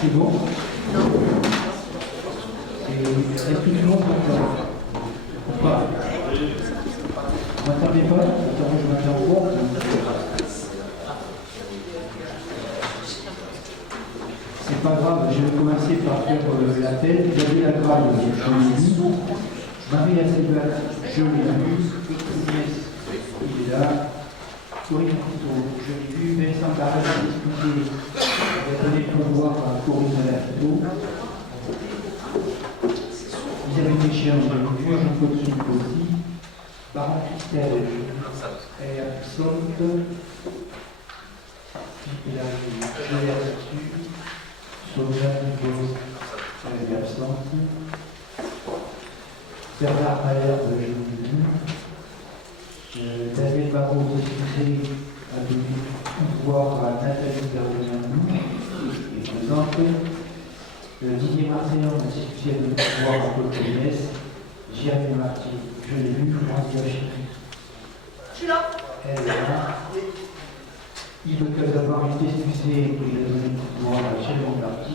C'est bon? Est-ce que tout le monde m'entend? Ou pas? Vous m'entendez pas? Attends, je m'interromps. C'est pas grave, je vais commencer par faire l'appel. Vous avez la grave, je l'ai lu. Marie Asselbach, je l'ai lu. Il est là. Corinne Couteau, je l'ai vu. Vincent Barret a discuté. Il a donné le pouvoir à Corinne Couteau. Isabelle Péchère, je l'ai vu. Jean-Claude Philippe aussi. Baron Christelle, elle est absente. Je l'ai reçu. Sauvegarde Hugo, elle est absente. Bernard Maher, je l'ai vu. David Barrault, excusez, a donné pouvoir à Nathalie Bergeranou, qui est présente. Didier Marseillon a excusé de pouvoir à Claude Ménès. Jérémy Marty, je l'ai vu. Franck Gachy. Je suis là. Elle est là. Yves Casabar est excusé, il a donné le pouvoir à Jérémy Marty.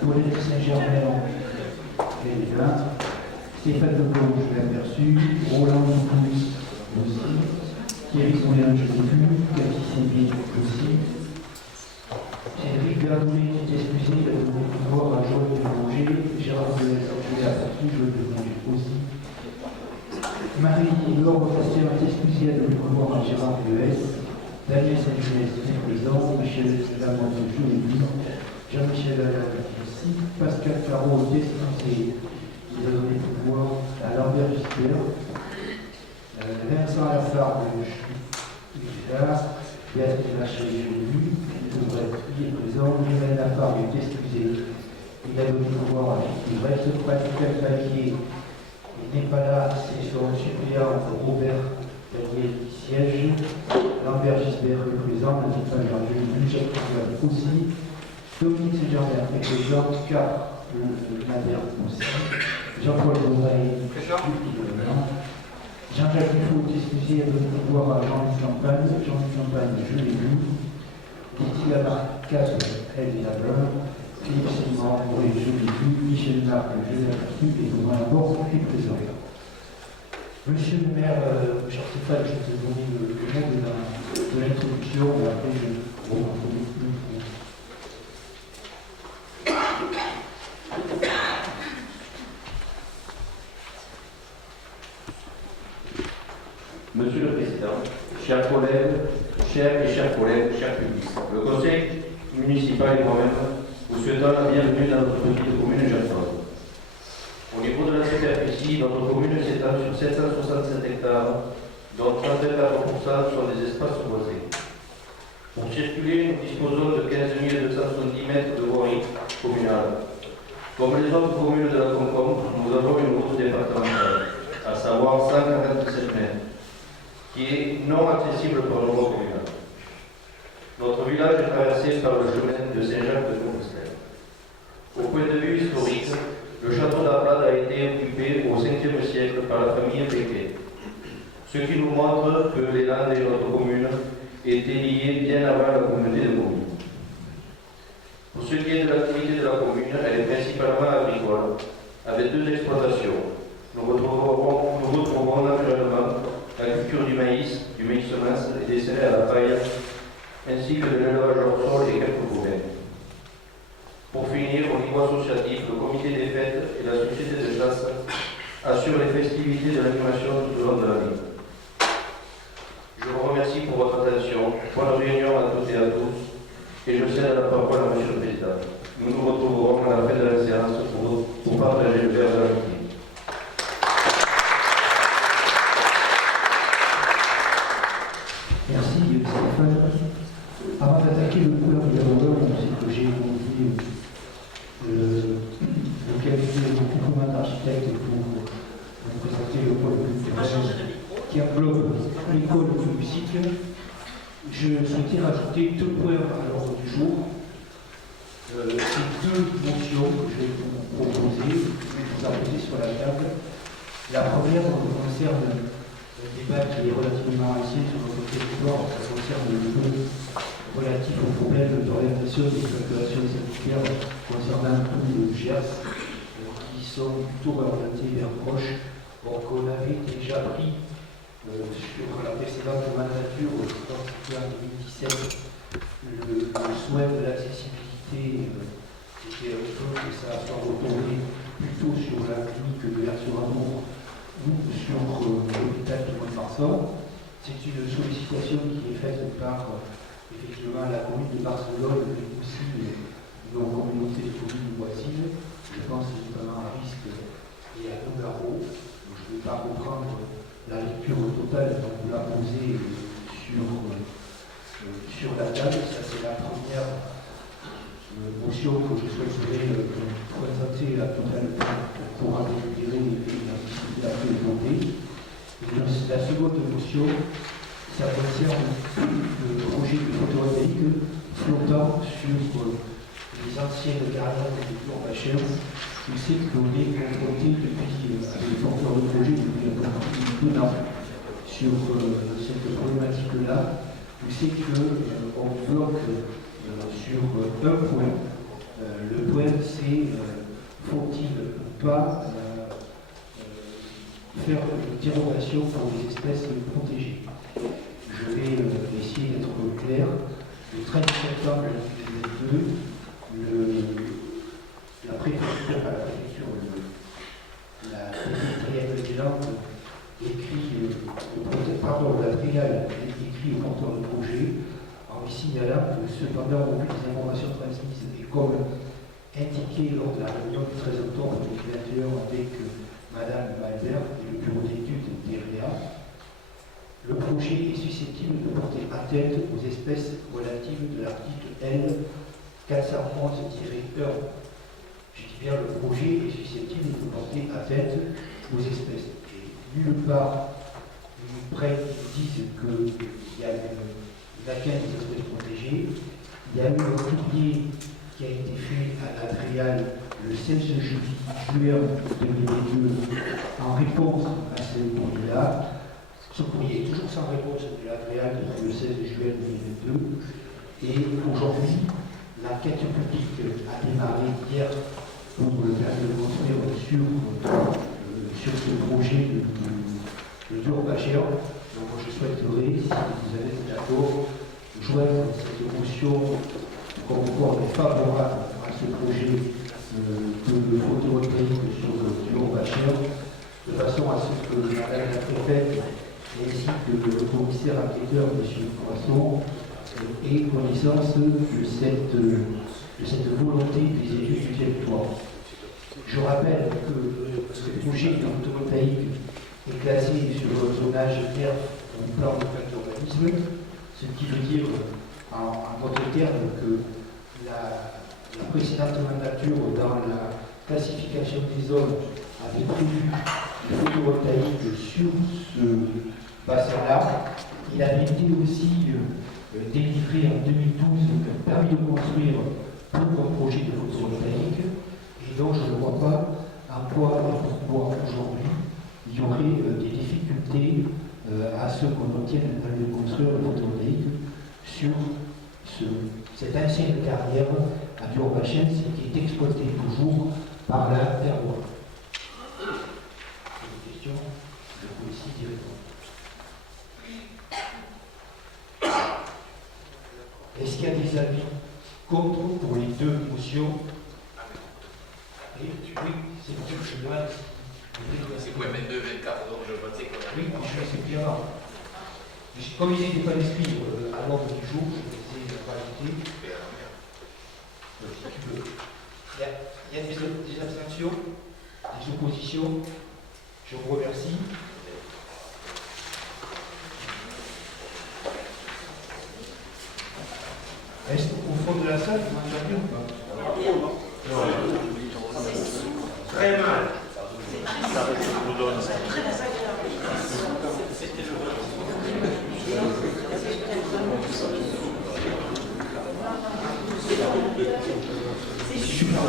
Paulette Saint-Germain, elle est là. Stéphane Legault, je l'ai aperçu. Roland Dupuis aussi. Thierry Moulin, je l'ai vu. Cathy Séville aussi. Cédric Gardoulet est excusé, il a donné le pouvoir à Joël Boulanger. Gérard Delez, je l'ai aperçu, Joël Boulanger aussi. Marie-Laure Castel est excusée, elle a donné le pouvoir à Gérard Delez. Daniel Saint-Genès est présent. Michel Lamont, je l'ai vu. Jean-Michel Alain ici. Pascal Carreau est excusé. Il a donné le pouvoir à Lambert Gisbert. Vincent Lafargue, il est là. Béatrice Lachet, je l'ai vu. Il est présent. Mireille Lafargue est excusé. Il a donné le pouvoir à Philippe Brett. Pascal Clavier, il n'est pas là. C'est son suppléant Robert Daniel qui siège. Lambert Gisbert est présent. Nathalie Fager, je l'ai vu. Jacques Couvert aussi. Dominique Saint-Germain est présent. Car le Nader aussi. Jean-Paul Gaudray, Jean-Jacques Dufault est excusé, a donné le pouvoir à Jean-Luc Champagne. Jean-Luc Champagne, je l'ai vu. Titi Lamarcade, elle est là-bas. Philippe Simon, oui, je l'ai vu. Michel Marc, je l'ai aperçu. Et Thomas Laborde est présent. Monsieur le maire, cher Stéphane, je vous ai donné le nom de l'introduction, et après je vous remercie. Monsieur le Président, chers collègues, chers collègues, chers publics, le Conseil municipal et moi-même vous souhaitons la bienvenue dans notre petite commune gersoise. Au niveau de la superficie, notre commune s'étend sur 767 hectares, dont 34% sont des espaces boisés. Pour circuler, nous disposons de 15 270 mètres de voirie communale. Comme les autres communes de la Concombre, nous avons une route départementale, à savoir 147 mètres, qui est non accessible par nos voies communales. Notre village est traversé par le chemin de Saint-Jacques-de-Compostelle. Au point de vue historique, le château d'Arlade a été occupé au 5e siècle par la famille Péquet, ce qui nous montre que les Landes et notre commune étaient liées bien avant la communauté de communes. Pour ce qui est de l'activité de la commune, elle est principalement agricole, avec 2 exploitations. Nous retrouvons naturellement la culture du maïs semence et des céréales à la paille, ainsi que de l'élevage hors sol et quelques bovins. Pour finir, au niveau associatif, le comité des fêtes et la société de chasse assurent les festivités de l'animation tout au long de l'année. Je vous remercie pour votre attention. Bonne réunion à toutes et à tous. Et je cède la parole à Monsieur le Président. Nous nous retrouverons à la fin de la séance pour partager le verre de l'amitié. Merci Stéphane. Avant d'attaquer le couleur du dialogue, on sait que j'ai convié le cabinet de recouvrement d'architectes pour vous présenter le pôle culturel qui englobe l'école du cycle. Je souhaitais rajouter 2 points à l'ordre du jour. Ces 2 motions que je vais vous proposer, je vais vous apposer sur la table. La première concerne un débat qui est relativement ancien sur notre territoire, ça concerne le feu relatif aux problèmes d'orientation l'organisation des évacuations sanitaires concernant tout le Gers, qui sont plutôt orientés vers proche. Donc on avait déjà pris sur la précédente mandature, constituée en 2017, le soin de l'accessibilité, c'était un peu que ça soit retourné plutôt sur la clinique de Vers-sur-Amour ou sur l'hôpital de Mont-de-Marsan. C'est une sollicitation qui est faite par effectivement la commune de Barcelone, mais aussi nos communautés de communes voisines. Je pense notamment à Risque et à Nogaro. Je ne vais pas reprendre la lecture totale dont vous l'a posée sur la table. Ça, c'est la première motion que je souhaiterais présenter à totalement pour en délibérer et en discuter après le voter. La seconde motion, ça concerne le projet de photovoltaïque flottant sur les anciennes carrières de Tour-Bachère. Je sais qu'on est confronté depuis, avec les porteurs de projet depuis un an sur cette problématique-là. Je sais qu'on bloque sur un point. Le point, c'est faut-il pas faire une dérogation pour les espèces protégées. Je vais essayer d'être clair. Le 13 septembre 2022, la préfecture, la préfecture de Nantes écrit, la triale écrit au porteur de projet en lui signalant que cependant, au vu des informations transmises et comme indiqué lors de la réunion du 13 octobre 2021 avec Madame Albert et le bureau d'études d'EREA, le projet est susceptible de porter atteinte aux espèces relatives de l'article L 411-1. Je dis bien le projet est susceptible de porter atteinte aux espèces. Et nulle part, ils disent qu'il y a une atteinte des espèces protégées. Il y a eu un courrier qui a été fait à la triale le 16 juin 2022 en réponse à ce courrier-là. Ce courrier est toujours sans réponse de la triale depuis le 16 juin 2022. Et aujourd'hui, l'enquête publique a démarré hier pour le permis de construire sur ce projet de Tour-Bachère. Donc je souhaiterais, si vous êtes d'accord, joindre cette motion comme corps favorable à ce projet de photovoltaïque sur Tour-Bachère, de façon à ce que Madame la préfète ainsi que le commissaire enquêteur, M. Poisson, ait connaissance de cette volonté des études du territoire. Je rappelle que ce projet de photovoltaïque est classé sur le zonage vert du plan de d'urbanisme, ce qui veut dire en d'autres termes que la précédente mandature dans la classification des zones avait prévu le photovoltaïque sur ce bassin-là. Il avait été aussi délivré en 2012 un permis de construire pour un projet de photovoltaïque, et donc je ne vois pas en quoi et pourquoi aujourd'hui il y aurait des difficultés à ce qu'on obtienne un permis de construire le photovoltaïque sur cette ancienne carrière à Tour-Bachère qui est exploitée toujours par la terre-loi. C'est une question, je peux ici y répondre. Est-ce qu'il y a des avis contre pour les deux motions? Oui, c'est une chose chez moi. C'est quoi, 22, 24, donc je votais quand même. Oui, je sais bien. Comme il n'était pas inscrit à l'ordre du jour, je vais essayer de valider. Si tu veux. Il y a des abstentions, des oppositions. Je vous remercie. Est-ce qu'au fond de la salle, vous m'entendez ou pas? Très mal. Très désagréable. C'est super.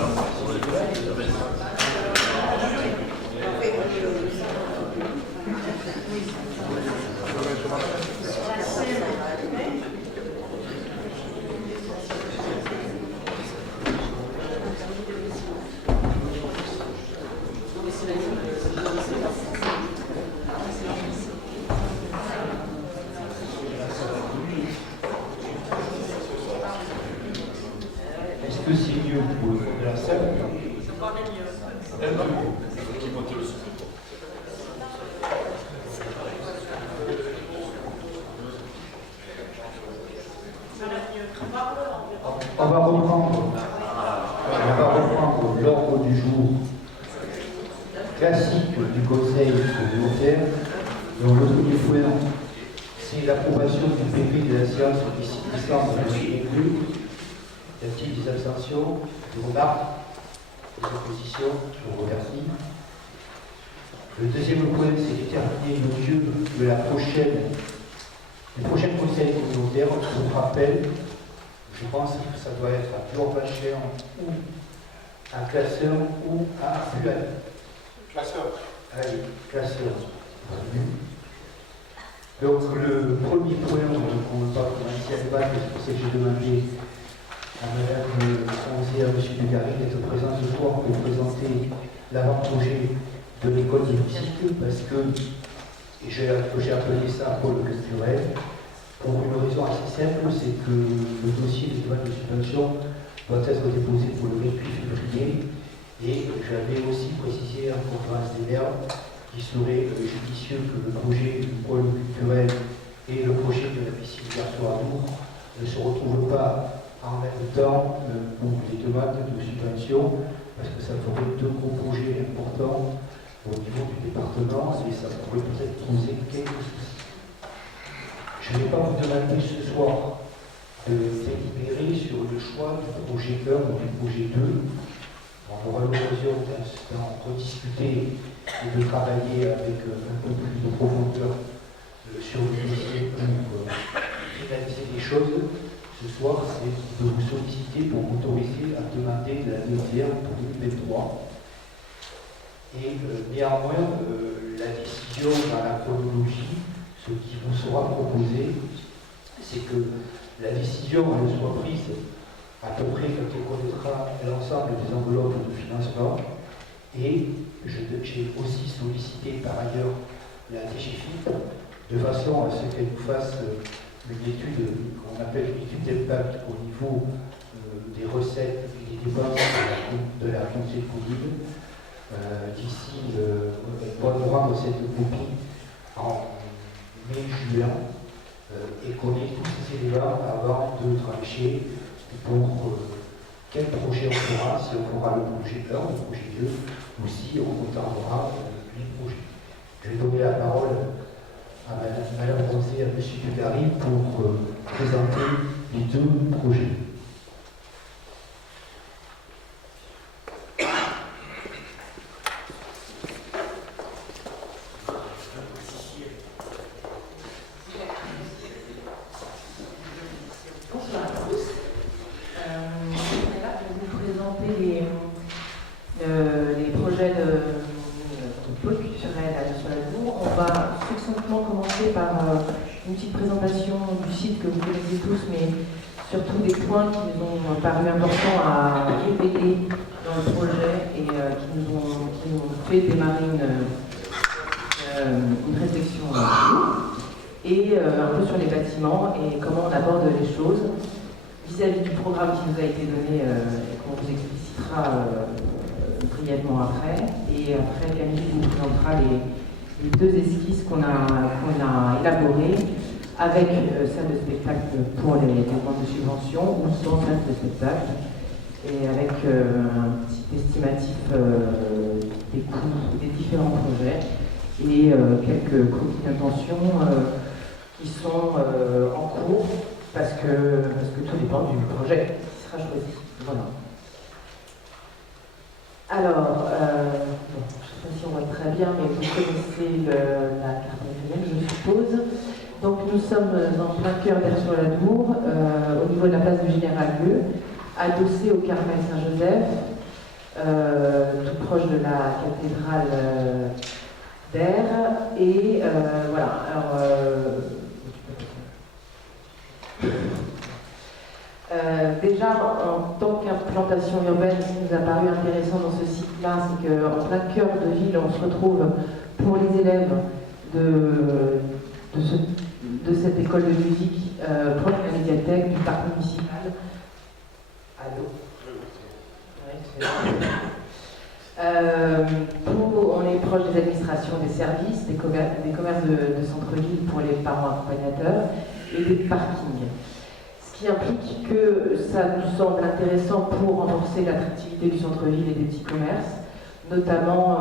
que c'est mieux pour le fond de la salle? Ça paraît mieux. Qui monte le souffle. Ça paraît mieux. On va reprendre l'ordre du jour classique du Conseil communautaire. Donc le premier point, c'est l'approbation du PV de la séance du 6 décembre 2022. Y a-t-il des abstentions, des remarques, des oppositions? Je vous remercie. Le deuxième point, c'est déterminer le lieu de la prochaine conseil communautaire. Je vous rappelle, je pense que ça doit être à Bureau-Pachère ou à Classeur ou à Puann. Classeur. Allez, Classeur. Donc le premier point, on ne va pas commencer à débattre, c'est pour ça que j'ai demandé à Mme Onze et à M. Dugarry d'être présents ce soir pour présenter l'avant-projet de l'école de musique, parce que j'ai appelé ça pôle culturel, pour une raison assez simple, c'est que le dossier des demandes de subvention doit être déposé pour le 28 février, et j'avais aussi précisé en conférence des maires qu'il serait judicieux que le projet du pôle culturel et le projet de la piscine garçon à Dour ne se retrouvent pas en même temps pour les demandes de subvention, parce que ça ferait deux gros projets importants au niveau du département et ça pourrait peut-être poser quelques soucis. Je ne vais pas vous demander ce soir de délibérer sur le choix du projet 1 ou du projet 2. On aura l'occasion d'en rediscuter et de travailler avec un peu plus de profondeur sur le dossier pour finaliser les choses. Ce soir, c'est de vous solliciter pour m'autoriser à demander de la DETR pour 2023. Et néanmoins, la décision dans la chronologie, ce qui vous sera proposé, c'est que la décision elle soit prise à peu près quand on connaîtra l'ensemble des enveloppes de financement. Et j'ai aussi sollicité par ailleurs la DGFiP de façon à ce qu'elle nous fasse une étude qu'on appelle une étude d'impact au niveau des recettes et des dépenses de la conseil commune. D'ici, on va nous rendre cette copie en mai-juin et qu'on ait tous ces éléments avant de trancher pour quel projet on fera, si on fera le projet 1, le projet 2, ou si on retardera les projets. Je vais donner la parole à Mme Rosé et à M. Dugarry pour présenter les deux projets. Bonsoir à tous. Je suis là pour vous présenter les projets de pôle culturel à Souladour. On va succinctement commencer par une petite présentation du site que vous connaissez tous, mais surtout des points qui nous ont paru importants à révéler dans le projet et qui nous ont fait démarrer une réflexion et un peu sur les bâtiments et comment on aborde les choses vis-à-vis du programme qui nous a été donné et qu'on vous explicitera brièvement après. Et après, Camille vous présentera les deux esquisses qu'on a élaborées avec salle de spectacle pour les demandes de subvention ou sans salle de spectacle et avec un petit estimatif des coûts des différents projets et quelques copies d'intention qui sont en cours parce que tout dépend du projet qui sera choisi. Voilà. Alors, bon, je ne sais pas si on voit très bien, mais vous connaissez la carte aérienne, je suppose. Donc nous sommes en plein cœur d'Air-sur-la-Dour, au niveau de la place du Général-Lieu, adossé au Carmel Saint-Joseph, tout proche de la cathédrale d'Air. Et voilà, alors... déjà, en tant qu'implantation urbaine, ce qui nous a paru intéressant dans ce site-là, c'est qu'en plein cœur de ville, on se retrouve pour les élèves de cette école de musique, proche de la médiathèque, du parc municipal. Allô ? commerces de centre-ville pour les parents accompagnateurs et des parkings. Ce qui implique que ça nous semble intéressant pour renforcer l'attractivité du centre-ville et des petits commerces, notamment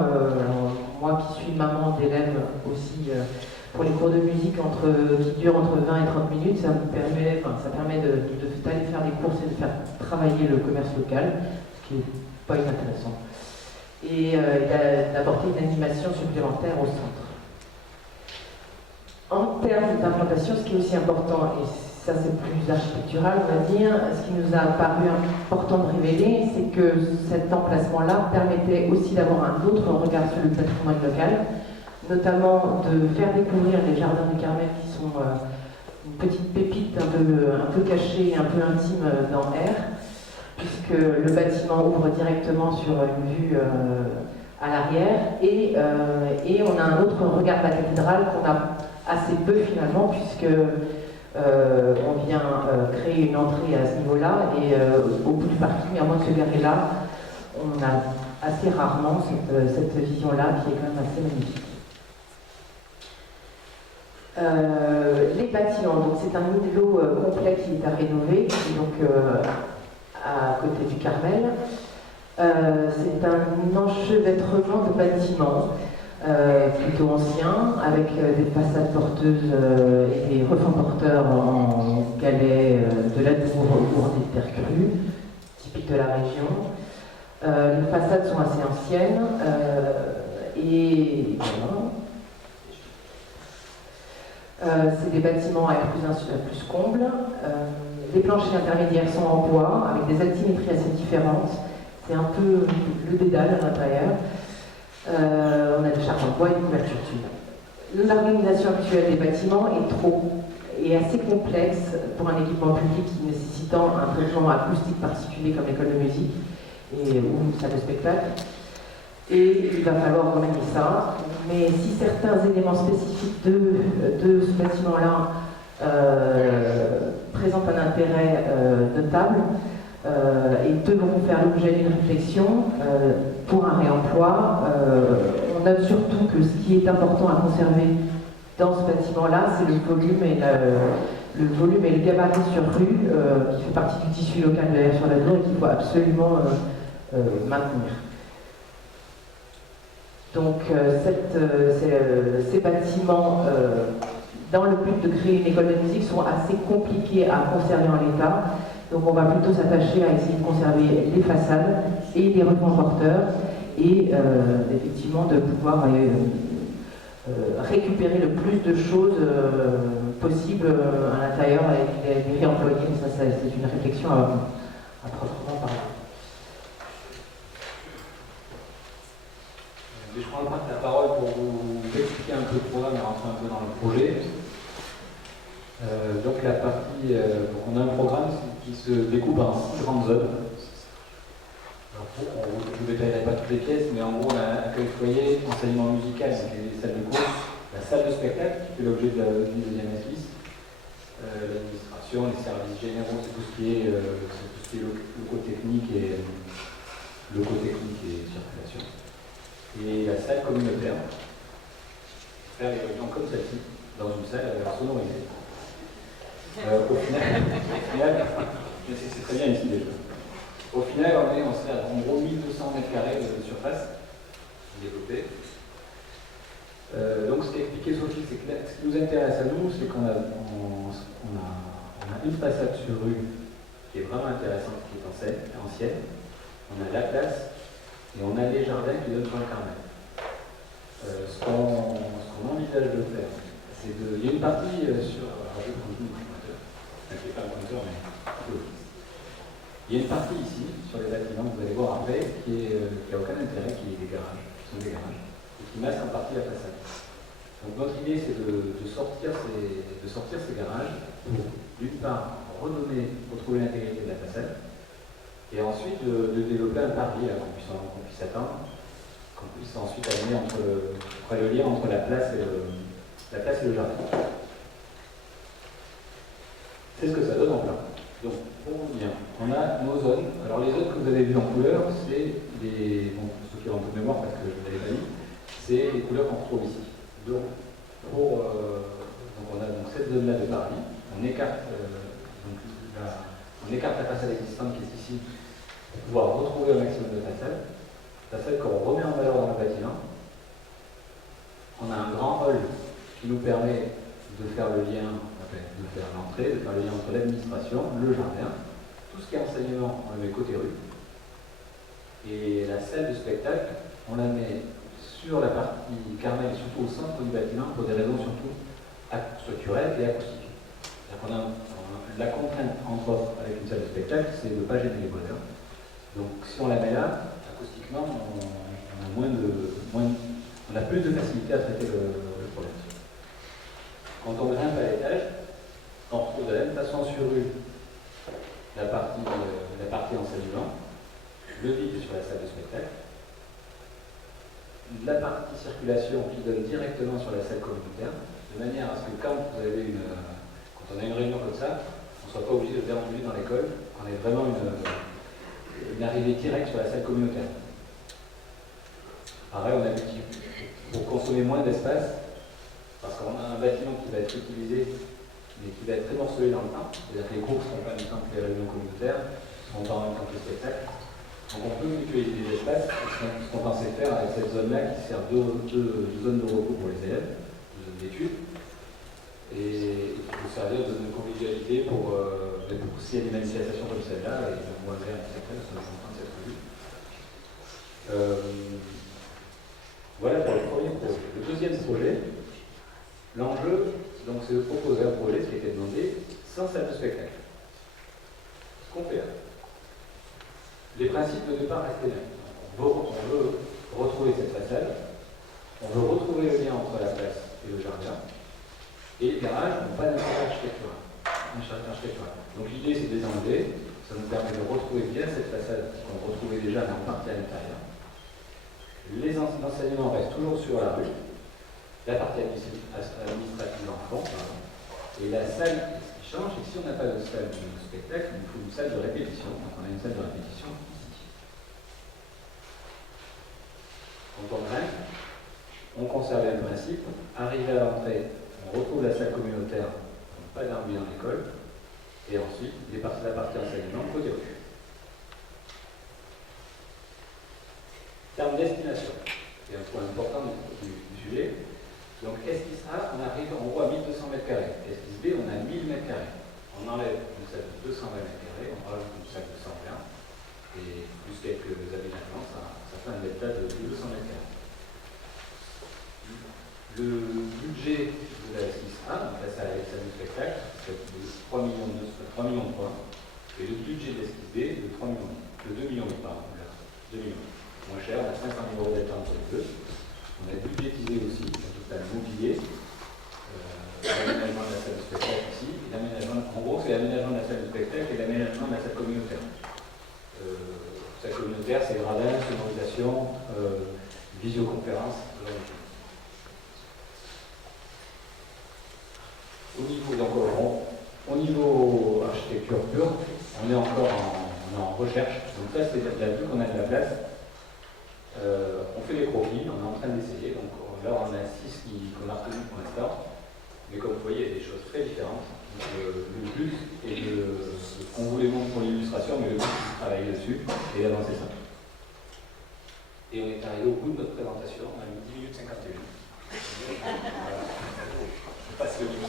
moi qui suis maman d'élèves aussi pour les cours de musique qui durent entre 20 et 30 minutes, ça permet d'aller faire des courses et de faire travailler le commerce local, ce qui n'est pas inintéressant, et d'apporter une animation supplémentaire au centre. En termes d'implantation, ce qui est aussi important, et ça c'est plus architectural on va dire, ce qui nous a paru important de révéler, c'est que cet emplacement-là permettait aussi d'avoir un autre regard sur le patrimoine local, notamment de faire découvrir les jardins du Carmel qui sont une petite pépite un peu cachée et un peu intime dans R, puisque le bâtiment ouvre directement sur une vue à l'arrière, et on a un autre regard de la cathédrale qu'on a assez peu finalement, puisque on vient créer une entrée à ce niveau-là, et au bout du parking, à moins de se garer là, on a assez rarement cette vision-là qui est quand même assez magnifique. Les bâtiments, donc c'est un îlot complet qui est à rénover, donc à côté du Carmel. C'est un enchevêtrement de bâtiments plutôt anciens, avec des façades porteuses et des refonds porteurs en galets de ladour ourdés de terre crue, typique de la région. Les façades sont assez anciennes et voilà. C'est des bâtiments avec plus comble. Les planchers intermédiaires sont en bois, avec des altimétries assez différentes. C'est un peu le dédale à l'intérieur. On a des charpes en bois et des couvertures dessus. L'organisation actuelle des bâtiments est assez complexe pour un équipement public nécessitant un traitement acoustique particulier comme l'école de musique ou une salle de spectacle. Et il va falloir remanier ça. Mais si certains éléments spécifiques de ce bâtiment-là présentent un intérêt notable et devront faire l'objet d'une réflexion pour un réemploi, on note surtout que ce qui est important à conserver dans ce bâtiment-là, c'est le volume et le gabarit sur rue qui fait partie du tissu local de R sur la Dour et qu'il faut absolument maintenir. Donc ces bâtiments, dans le but de créer une école de musique, sont assez compliqués à conserver en l'état. Donc on va plutôt s'attacher à essayer de conserver les façades et les refonds porteurs et effectivement de pouvoir récupérer le plus de choses possible à l'intérieur et les réemployer. Ça, c'est une réflexion à proprement parler. Je prends la parole pour vous expliquer un peu le programme et rentrer un peu dans le projet. Donc la partie, on a un programme qui se découpe en 6 grandes zones. Je ne vous détaillerai pas toutes les pièces, mais en gros on a accueil foyer, enseignement musical, donc les salles de cours, la salle de spectacle qui fait l'objet de la deuxième liste, l'administration, les services généraux, c'est tout ce qui est locotechnique et circulation. Et la salle communautaire, faire des réunions comme celle-ci, dans une salle sonorisée. Au final, c'est très bien ici déjà. Au final, on serait à en gros 1200 m² de surface développée. Donc ce qu'a expliqué Sophie, c'est que ce qui nous intéresse à nous, c'est qu'on a une façade sur rue qui est vraiment intéressante, qui est ancienne. On a la place et on a les jardins qui donnent sur le Carmel. Ce qu'on envisage de faire, c'est il y a une partie sur... Alors je prends le pointeur, qui n'est pas un pointeur, mais il y a une partie ici, sur les bâtiments, vous allez voir après, qui n'a aucun intérêt, qui est des garages, qui sont des garages, et qui massent en partie la façade. Donc notre idée, c'est de sortir ces garages pour, d'une part, retrouver l'intégrité de la façade, et ensuite de développer un parvis qu'on puisse atteindre, qu'on puisse ensuite amener le lien entre la place et le jardin. C'est ce que ça donne en plein. Donc, pour vous dire, on a nos zones. Alors, les zones que vous avez vues en couleur, c'est ceux qui ont un peu de mémoire parce que je ne l'avais pas dit, c'est les couleurs qu'on retrouve ici. Donc, Donc on a donc cette zone-là de Paris. On écarte, on écarte la façade existante qui est ici pour pouvoir retrouver un maximum de façade qu'on remet en valeur dans le bâtiment. On a un grand hall qui nous permet de faire le lien, de faire l'entrée, de faire le lien entre l'administration, le jardin, tout ce qui est enseignement, on le met côté rue. Et la salle de spectacle, on la met sur la partie carnelle, surtout au centre du bâtiment, pour des raisons surtout structurelles et acoustiques. On a la contrainte, entre autres, avec une salle de spectacle, c'est de ne pas gêner les voleurs. Donc si on la met là, acoustiquement, on a plus de facilité à traiter le problème. Quand on grimpe à l'étage, on retrouve de la même façon sur rue la partie enseignement, le vide sur la salle de spectacle, la partie circulation qui donne directement sur la salle communautaire, de manière à ce que quand on a une réunion comme ça, on ne soit pas obligé de déambuler dans l'école, qu'on ait vraiment une arrivée directe sur la salle communautaire. Pareil, on a vu pour consommer moins d'espace, parce qu'on a un bâtiment qui va être utilisé, mais qui va être très morcelé dans le temps, c'est-à-dire que les cours ne seront pas en même temps que les réunions communautaires, ne seront pas en même temps que les spectacles. Donc on peut mutualiser des espaces, ce qu'on pensait faire avec cette zone-là qui sert deux zones de repos pour les élèves, deux zones d'études, et qui peut servir de zone de convivialité pour s'il y a des manifestations comme celle-là, et on va faire un spectacle, ça va en train de s'être vu. Voilà pour le premier projet. Le deuxième projet, l'enjeu, donc, c'est de proposer un projet, ce qui a été demandé, sans salle de spectacle. Ce qu'on fait là. Les principes de départ restent les mêmes. On veut retrouver cette façade, on veut retrouver le lien entre la place et le jardin, et les garages n'ont pas d'intérêt architectural. Donc l'idée, c'est de les enlever, ça nous permet de retrouver bien cette façade qu'on retrouvait déjà, mais en partie à l'intérieur. Les enseignements restent toujours sur la rue, la partie administrative en fond, et la salle, ce qui change, c'est que si on n'a pas de salle de spectacle, il faut une salle de répétition. Donc on a une salle de répétition ici. Quand on grimpe, on conserve le même principe. Arrivé à l'entrée, on retrouve la salle communautaire, pas d'armes dans l'école, et ensuite la partie enseignement côté rue. Terme destination, c'est un point important du sujet. Donc esquisse A, on voit 1200 m². Esquisse B, on a 1000 m². On enlève une salle de 220 m², on rajoute une salle de 120, et plus quelques aménagements, ça fait un delta de 200 m². Le budget de la esquisse A, donc la salle du spectacle, c'est de 3 millions de points, et le budget de l'esquisse B de 2 millions de points, 2 millions. Moins cher, on a 500 000 € d'alternance entre les deux. On a budgétisé aussi le total mobilier, l'aménagement de la salle de spectacle ici, et en gros c'est l'aménagement de la salle de spectacle et l'aménagement de la salle communautaire. Salle communautaire, c'est gradin, sonorisation, visioconférence, ce genre de choses. Au niveau architecture pure, on est encore en recherche. Donc là, c'est la vue qu'on a de la place. On fait les profils, on est en train d'essayer. Donc là, on a 6 qu'on a retenus pour l'instant. Mais comme vous voyez, il y a des choses très différentes. Donc, le but est on vous les montre pour l'illustration, mais le but c'est de travailler dessus et d'avancer ça. Et on est arrivé au bout de notre présentation, on a mis 10 minutes 51. Voilà. Je passe le micro.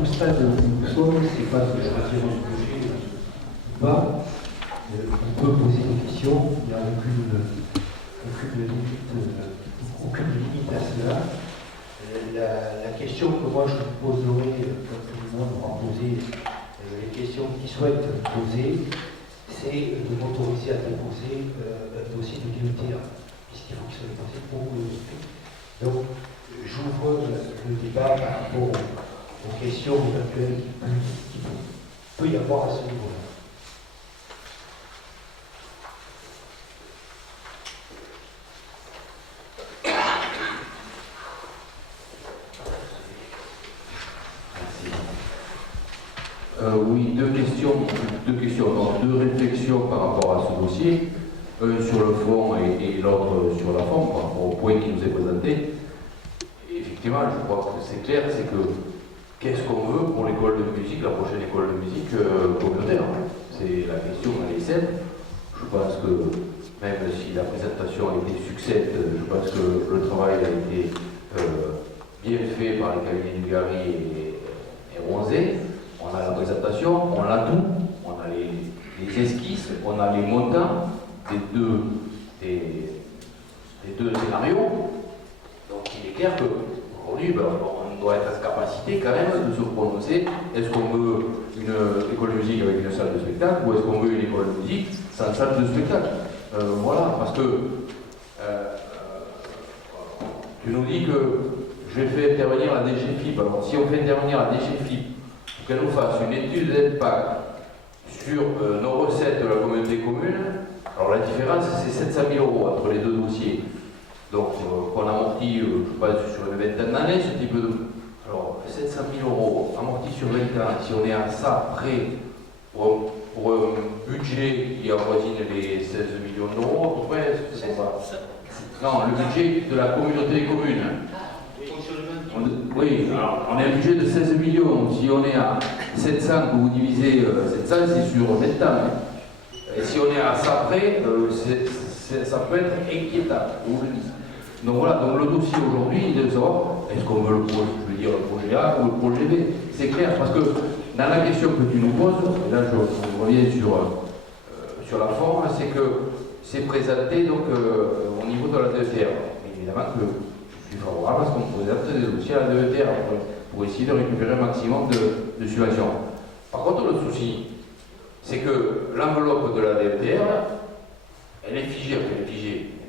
Au stade où nous sommes, c'est pas que choisir un projet ou pas. On peut poser des questions, il n'y a aucune limite à cela. La question que moi je vous poserai, comme tout le monde aura posé les questions qu'ils souhaitent poser, c'est de m'autoriser à déposer un dossier de DETR, puisqu'il faut qu'il soit déposé pour le dossier. Donc, j'ouvre le débat par rapport aux questions éventuelles qu'il peut y avoir à ce niveau-là. Oui, deux questions, non, deux réflexions par rapport à ce dossier, un sur le fond et l'autre sur la forme, par rapport au point qui nous est présenté. Effectivement, je crois que c'est clair, c'est que qu'est-ce qu'on veut pour l'école de musique, la prochaine école de musique communautaire? C'est la question, elle est simple. Je pense que même si la présentation a été succincte, je pense que le travail a été bien fait par le cabinet du Gary et Ronzé. On a la présentation, on a tout, on a les esquisses, on a les montants des deux scénarios. Donc il est clair qu'aujourd'hui, on doit être en capacité quand même de se prononcer. Est-ce qu'on veut une école de musique avec une salle de spectacle ou est-ce qu'on veut une école de musique sans salle de spectacle? Voilà, parce que tu nous dis que je vais faire intervenir la DGFIP. Alors si on fait intervenir la DGFIP pour qu'elle nous fasse une étude d'impact sur nos recettes de la communauté commune, alors la différence c'est 700 000 € entre les deux dossiers. Donc qu'on amortit, je pense, sur une vingtaine d'années, ce type de... Alors 700 000 € amortis sur 20 ans, si on est à ça près pour un budget qui avoisine les 16 millions d'euros, à peu près, c'est ça. Non, le budget de la communauté des communes. Oui, alors, on a un budget de 16 millions. Si on est à 700, que vous divisez 700, c'est sur 20 ans. Et si on est à ça près, ça peut être inquiétant, vous le dites. Donc voilà, donc le dossier aujourd'hui, il est de savoir, est-ce qu'on veut le projet A ou le projet B? C'est clair, parce que dans la question que tu nous poses, et là je reviens sur la forme, c'est que c'est présenté donc, au niveau de la DETR. Évidemment que je suis favorable à ce qu'on présente des dossiers à la DETR pour essayer de récupérer un maximum de subventions. Par contre, le souci, c'est que l'enveloppe de la DETR, elle est figée.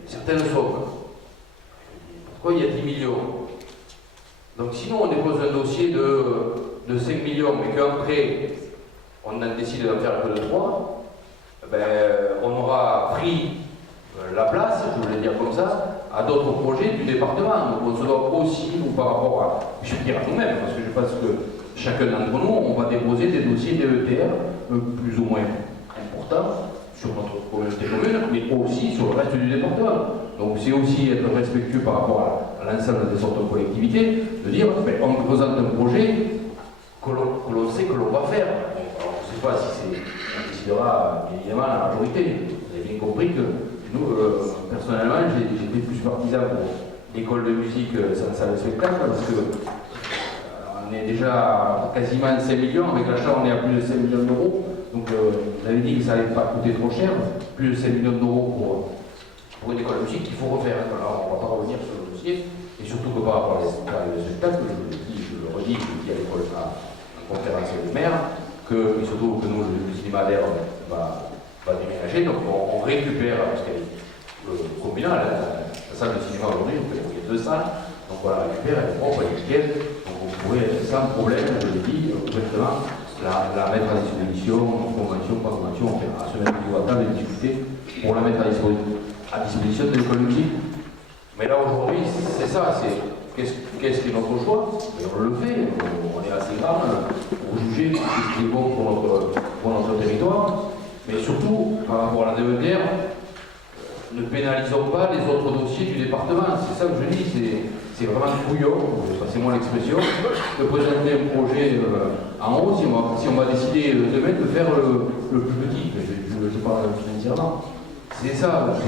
Certaines sommes. Pourquoi il y a 10 millions? Donc sinon on dépose un dossier de 5 millions, mais qu'après on a décidé d'en faire que de 3, ben, on aura pris la place, je voulais dire comme ça, à d'autres projets du département. Donc on se doit aussi, nous, par rapport à, je veux dire à nous-mêmes, parce que je pense que chacun d'entre nous, on va déposer des dossiers DETR plus ou moins importants sur notre communauté commune, mais aussi sur le reste du département. Donc c'est aussi être respectueux par rapport à l'ensemble des autres collectivités, de dire, ben, on présente un projet que l'on sait que l'on va faire. Alors, je ne sais pas si on décidera évidemment la majorité. Vous avez bien compris que nous, personnellement, j'étais plus partisan pour l'école de musique sans salle de spectacle, parce que on est déjà à quasiment 5 millions, avec l'achat on est à plus de 5 millions d'euros. Donc vous avez dit que ça n'allait pas coûter trop cher, plus de 5 millions d'euros pour une école de musique qu'il faut refaire. Alors on ne va pas revenir sur le dossier, et surtout que par rapport à les spectacles, je le redis, je le dis à l'école en conférence des maires, que il se trouve que nous, le cinéma d'air va déménager, donc on récupère, parce qu'elle est communale, la salle de cinéma aujourd'hui, donc il y a 2 salles, donc on la récupère, elle est propre, elle est nickel, donc vous pourrez sans problème, je le dis, ouvertement, la mettre à disposition, convention, pas convention, à se mettre au à table et discuter pour la mettre à disposition de l'école de musique. Mais là aujourd'hui, c'est ça, c'est qu'est-ce qui est notre choix? Et on le fait, on est assez grand pour juger ce qui est bon pour notre territoire, mais surtout, par rapport à la DETR, ne pénalisons pas les autres dossiers du département. C'est ça que je dis, c'est vraiment couillon, passez-moi l'expression, de présenter un projet en haut si on va décider demain de faire le plus petit. Je ne sais pas financièrement. C'est ça, donc,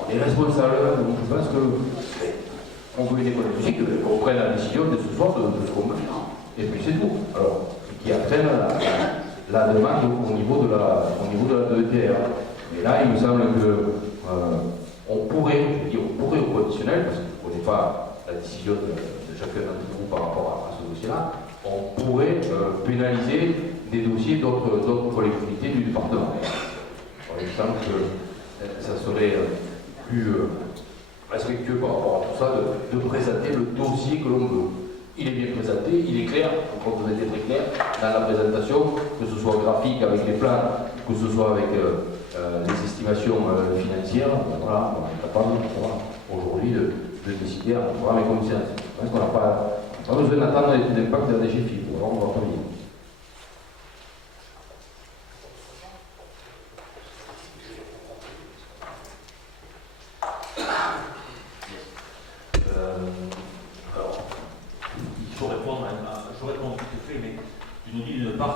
on est responsable, donc je pense qu'on veut une école de musique, qu'on prenne la décision de ce soir de ce qu'on veut faire. Et puis c'est tout. Alors, qui apprenne la demande au niveau de la DETR. Et là, il me semble que on pourrait au conditionnel, parce qu'on ne connaît pas la décision de chacun d'entre vous par rapport à ce dossier-là, on pourrait pénaliser des dossiers d'autres collectivités du département. Alors, il me semble que ça serait plus respectueux par rapport à tout ça de présenter le dossier que l'on veut. Il est bien présenté, il est clair, comme vous avez été très clair dans la présentation, que ce soit graphique avec les plans, que ce soit avec les estimations financières. Voilà, on est capable aujourd'hui de décider en programme et conscience. Je pense qu'on n'a pas besoin d'attendre l'impact de la DGFIP, on va pas venir.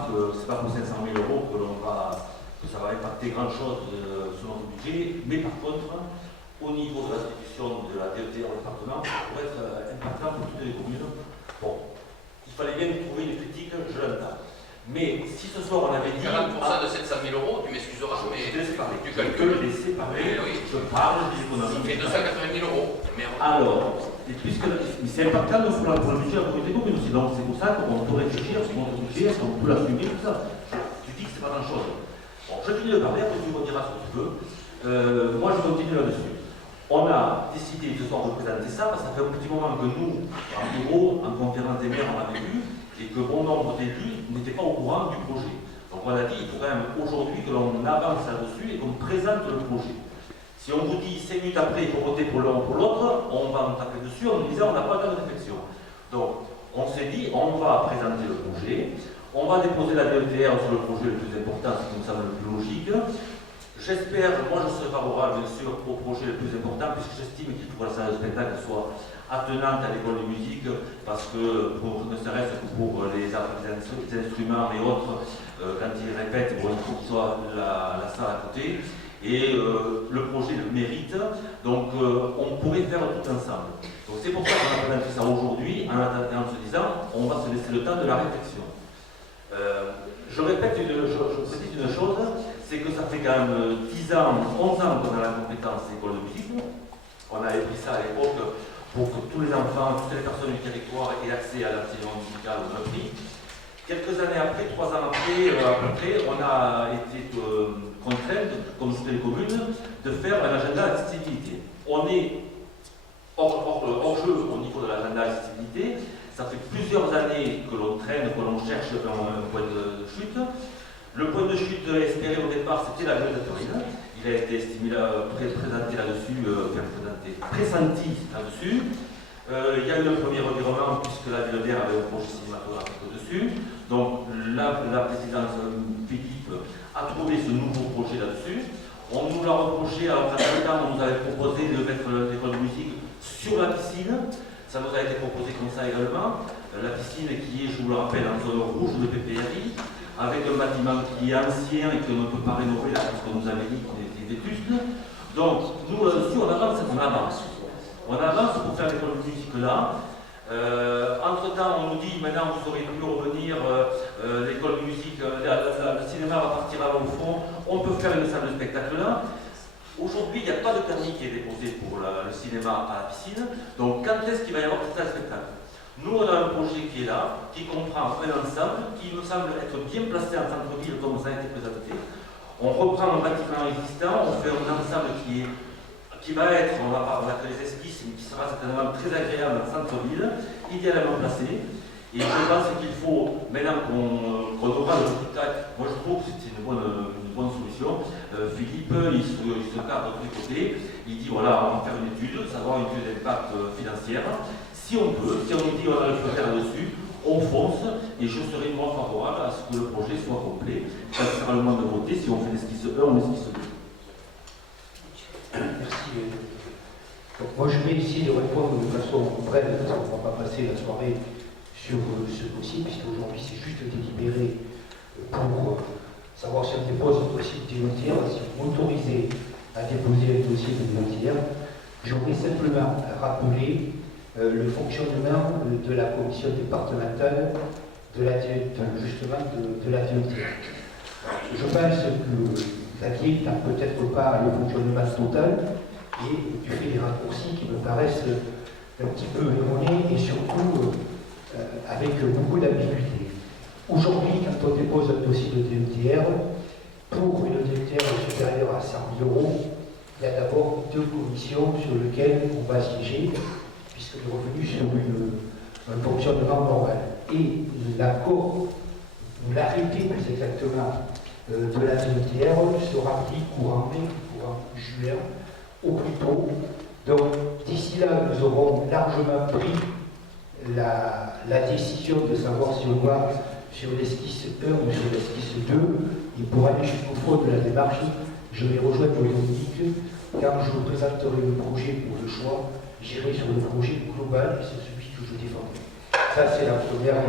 pas que c'est pas pour 500 000 euros que ça va impacter grand chose sur notre budget, mais par contre, au niveau de l'institution de la DETR au département, ça pourrait être impactant pour toutes les communes. Bon, il fallait bien trouver une critique, je l'entends. Mais si ce soir on avait dit... 40% de 700 000 euros, tu m'excuseras, mais tu Je calcules. les séparer, Oui. je parle des Ça économies. fait 280 000 euros. Mais Alors, et puisque c'est impactant pour le budget de la communauté commune aussi, donc c'est pour ça qu'on peut réfléchir sur notre budget, est-ce qu'on peut l'assumer, tout ça. Tu dis que c'est pas grand-chose. Bon, je finis de parler, après tu me diras ce que tu veux. Moi, je continue là-dessus. On a décidé ce soir de présenter ça, parce que ça fait un petit moment que nous, en bureau, en conférence des maires, on avait vu, et que bon nombre d'élus n'étaient pas au courant du projet. Donc on a dit, il faut quand même aujourd'hui que l'on avance là-dessus et qu'on présente le projet. Si on vous dit 5 minutes après, il faut voter pour l'un ou pour l'autre, on va en taper dessus en nous disant on n'a pas le temps de réflexion. Donc on s'est dit, on va présenter le projet, on va déposer la DETR sur le projet le plus important, ce qui nous semble le plus logique. J'espère, moi je serai favorable bien sûr au projet le plus important, puisque j'estime qu'il faut que la salle de spectacle soit attenante à l'école de musique, parce que ne serait-ce que pour les instruments et autres, quand ils répètent, bon, il faut qu'il soit la salle à côté. Et le projet le mérite, donc on pourrait faire tout ensemble. Donc c'est pour ça qu'on a présenté ça aujourd'hui, en se disant, on va se laisser le temps de la réflexion. Je précise une chose, c'est que ça fait quand même 10 ans, 11 ans qu'on a la compétence école de musique. On avait pris ça à l'époque pour que tous les enfants, toutes les personnes du territoire aient accès à l'enseignement musical au même prix. Quelques années après, 3 ans après, à peu près, on a été contraints, comme toutes les communes, de faire un agenda d'accessibilité. On est hors jeu au niveau de l'agenda d'accessibilité. Ça fait plusieurs années que l'on traîne, que l'on cherche un point de chute. Le point de chute espéré au départ, c'était la gueule de Torine. Il a été estimé présenté là-dessus, pressenti là-dessus. Il y a eu un premier revirement puisque la ville d'Air avait un projet cinématographique au-dessus. Donc la présidence Philippe a trouvé ce nouveau projet là-dessus. On nous l'a reproché, alors qu'à ce temps, on nous avait proposé de mettre l'école de musique sur la piscine. Ça nous a été proposé comme ça également. La piscine qui est, je vous le rappelle, en zone rouge de PPRI, avec un bâtiment qui est ancien et que l'on ne peut pas rénover là, parce qu'on nous avait dit qu'on était vétuste. Donc, nous là-dessus, on avance. On avance pour faire l'école de musique là. Entre-temps, on nous dit maintenant vous aurez pu revenir, l'école de musique, le cinéma va partir à fond, on peut faire une salle de spectacle là. Aujourd'hui, il n'y a pas de permis qui est déposé pour le cinéma à la piscine, donc quand est-ce qu'il va y avoir cette salle de spectacle? Nous, on a un projet qui est là, qui comprend un ensemble, qui me semble être bien placé en centre-ville comme ça a été présenté. On reprend un bâtiment existant, on fait un ensemble qui va être, on n'a que les esquisses, mais qui sera certainement très agréable en centre-ville, idéalement placé. Et je pense qu'il faut, maintenant qu'on aura le spectacle, moi je trouve que c'est une bonne solution. Philippe, il se cadre de tous les côtés, il dit voilà, on va faire une étude, savoir une étude d'impact financière. Si on peut, si on nous dit on a le feu vert là-dessus, on fonce, et je serai moi favorable à ce que le projet soit complet. Ça sera le moment de voter, si on fait l'esquisse 1, on esquisse 2. Merci. Donc moi je vais essayer de répondre de façon brève, parce qu'on ne va pas passer la soirée sur ce dossier, puisqu'aujourd'hui c'est juste délibéré pour savoir si on dépose un dossier de DETR, si vous m'autorisez à déposer un dossier de DETR. J'aurais simplement rappelé le fonctionnement de la commission départementale de la DETR. Je pense que Xavier n'a peut-être pas le fonctionnement total et tu fais des raccourcis qui me paraissent un petit peu erronés et surtout avec beaucoup d'ambiguïté. Aujourd'hui, quand on dépose un dossier de DETR, pour une DETR supérieure à 100 000 €, il y a d'abord 2 commissions sur lesquelles on va siéger, puisque le revenu sur un fonctionnement normal. Et l'accord, ou l'arrêté plus exactement, de la DETR sera pris courant mai, courant juin, au plus tôt. Donc, d'ici là, nous aurons largement pris la décision de savoir si on va sur l'esquisse 1 ou sur l'esquisse 2. Et pour aller jusqu'au fond de la démarche, je vais rejoindre Dominique. Quand je présenterai le projet pour le choix, j'irai sur le projet global, et c'est celui que je défendrai. Ça, c'est la première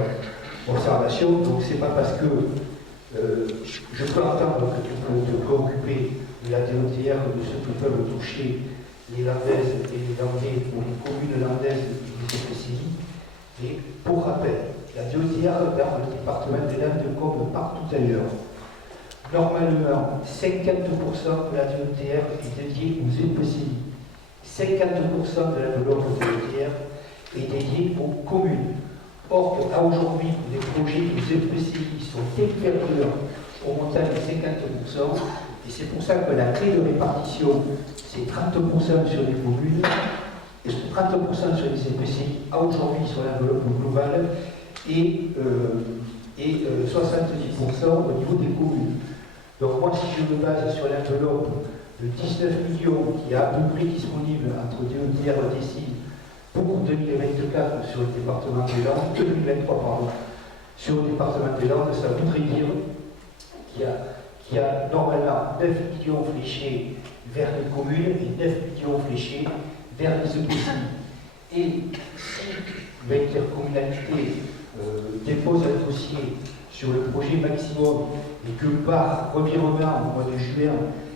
observation. Donc, c'est pas parce que Je peux entendre que tu peux te préoccuper de la DOTR, de ce que peuvent toucher les Landaises et les Landais ou les communes landaises et les EPCI. Et pour rappel, la DOTR dans le département des Landes comme partout ailleurs. Normalement, 50% de la DOTR est dédiée aux EPCI. 50% de l'enveloppe de la DOTR est dédiée aux communes. Or, à aujourd'hui, les projets des EPCI sont inférieurs au montant de 50%, et c'est pour ça que la clé de répartition, c'est 30% sur les communes, et 30% sur les EPCI, à aujourd'hui sur l'enveloppe globale, et 70% au niveau des communes. Donc moi, si je me base sur l'enveloppe de 19 millions qui est à peu près disponible entre DOTR et DSI pour 2024 sur le département des Landes, 2023 pardon, sur le département des Landes, ça voudrait dire qu'il y a normalement 9 millions fléchés vers les communes et 9 millions fléchés vers les EPCI. Et si l'intercommunalité dépose un dossier sur le projet maximum et que par revirement au mois de juin,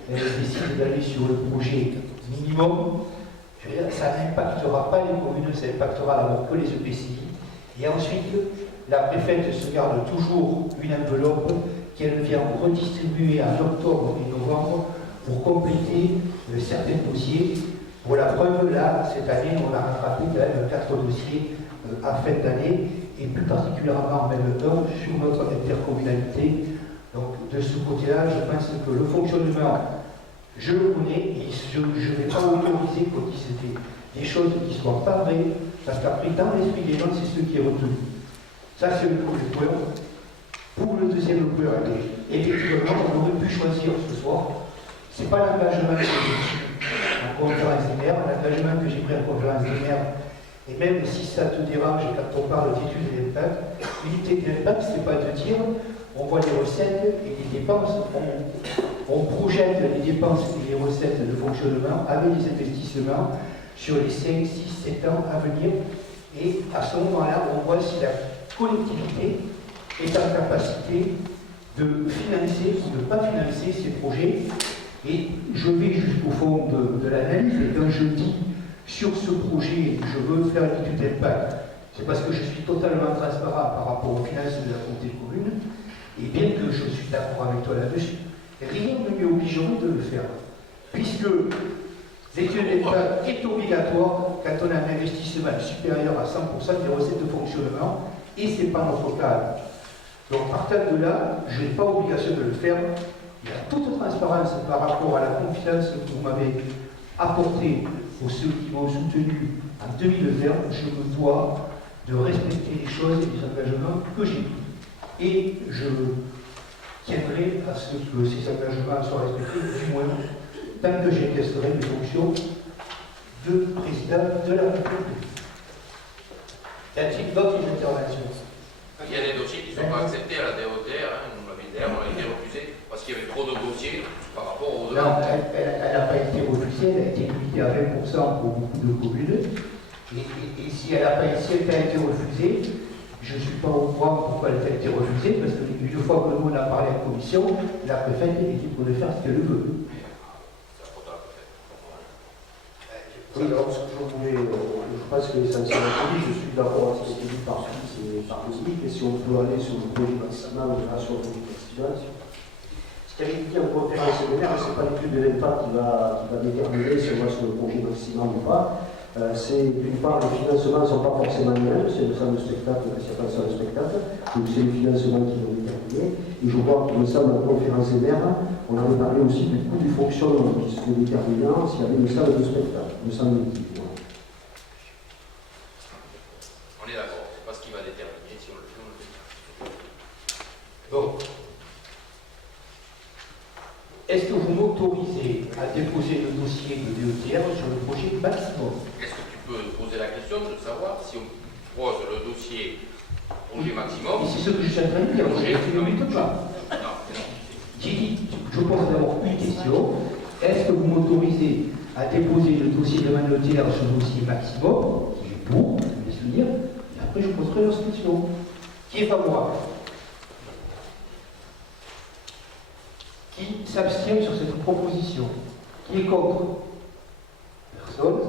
elle décide d'aller sur le projet minimum, je veux dire, ça n'impactera pas les communes, ça impactera d'abord que les EPCI. Et ensuite, la préfète se garde toujours une enveloppe qu'elle vient redistribuer en octobre et novembre pour compléter certains dossiers. Pour la preuve, là, cette année, on a rattrapé quand même 4 dossiers à fin d'année, et plus particulièrement en même temps sur notre intercommunalité. Donc de ce côté-là, je pense que le fonctionnement, je le connais, et je ne vais pas autoriser qu'on dise des choses qui ne soient pas vraies, parce qu'après, dans l'esprit des gens, c'est ce qui est retenu. Ça, c'est le premier point. Pour le deuxième point, effectivement, on aurait pu choisir ce soir. Ce n'est pas l'engagement que j'ai pris en conférence des maires, l'engagement que j'ai pris en conférence des maires. Et même si ça te dérange quand on parle d'études d'impact, l'unité d'impact, ce n'est pas de dire on voit les recettes et les dépenses, on projette les dépenses et les recettes de fonctionnement avec les investissements sur les 5, 6, 7 ans à venir. Et à ce moment-là, on voit si la collectivité est en capacité de financer ou de ne pas financer ces projets. Et je vais jusqu'au fond de l'analyse, et quand je dis sur ce projet, je veux faire une étude d'impact, c'est parce que je suis totalement transparent par rapport aux finances de la communauté commune, et bien que je suis d'accord avec toi là-dessus, rien ne m'y obligerait de le faire, puisque l'étude d'impact est obligatoire quand on a un investissement supérieur à 100% des recettes de fonctionnement, et ce n'est pas notre cas. Donc partant de là, je n'ai pas obligation de le faire. Il y a toute transparence par rapport à la confiance que vous m'avez apportée pour ceux qui m'ont soutenu en 2020. Je me dois de respecter les choses et les engagements que j'ai pris. Et je tiendrai à ce que ces engagements soient respectés, du moins tant que j'exercerai mes fonctions de président de la République. Y a-t-il d'autres interventions? Il y a des dossiers qui ne sont pas acceptés à la DOTR, on l'avait dit, on a été refusé parce qu'il y avait trop de dossiers par rapport aux demandes. Non, elle n'a pas été refusée, elle a été limitée à 20% pour beaucoup de communes. Et si elle n'a pas été refusée, je ne suis pas au courant pourquoi elle a été refusée, parce qu'une fois que le monde a parlé à la commission, la préfète est libre de faire ce qu'elle veut. Oui, alors ce que je voulais, je pense que l'essentiel est dit, je suis d'accord avec ce qui est dit par Fils et par Cosmic, et si on peut aller sur le projet maximal de relation au projet festival, ce qui a été dit en conférence de maire, ce n'est pas l'étude de l'impact qui va déterminer si on va sur le projet maximal ou pas. C'est d'une part, les financements ne sont pas forcément les mêmes, c'est le salle de spectacle, la circonstance de spectacle, donc c'est les financements qui vont déterminer. Et je vois qu'il me semble en conférence des maires, on avait parlé aussi du coût du fonctionnement qui serait déterminant s'il y avait une salle de spectacle, me semble-t-il. On est d'accord, c'est pas ce qui va déterminer si on le fait ou on le fait. Donc, est-ce que vous m'autorisez à déposer le dossier de DOTR sur le projet maximum? Est-ce que tu peux poser la question de savoir si on pose le dossier projet maximum? C'est ce que je suis en train de dire, je ne m'écoute pas. Non. J'ai dit, je pose d'abord une question. Est-ce que vous m'autorisez à déposer le dossier de DOTR sur le dossier maximum? Si j'ai pour, je vais souvenir, et après je poserai l'instruction. Qui est favorable? Qui s'abstient sur cette proposition? Qui est contre? Personne.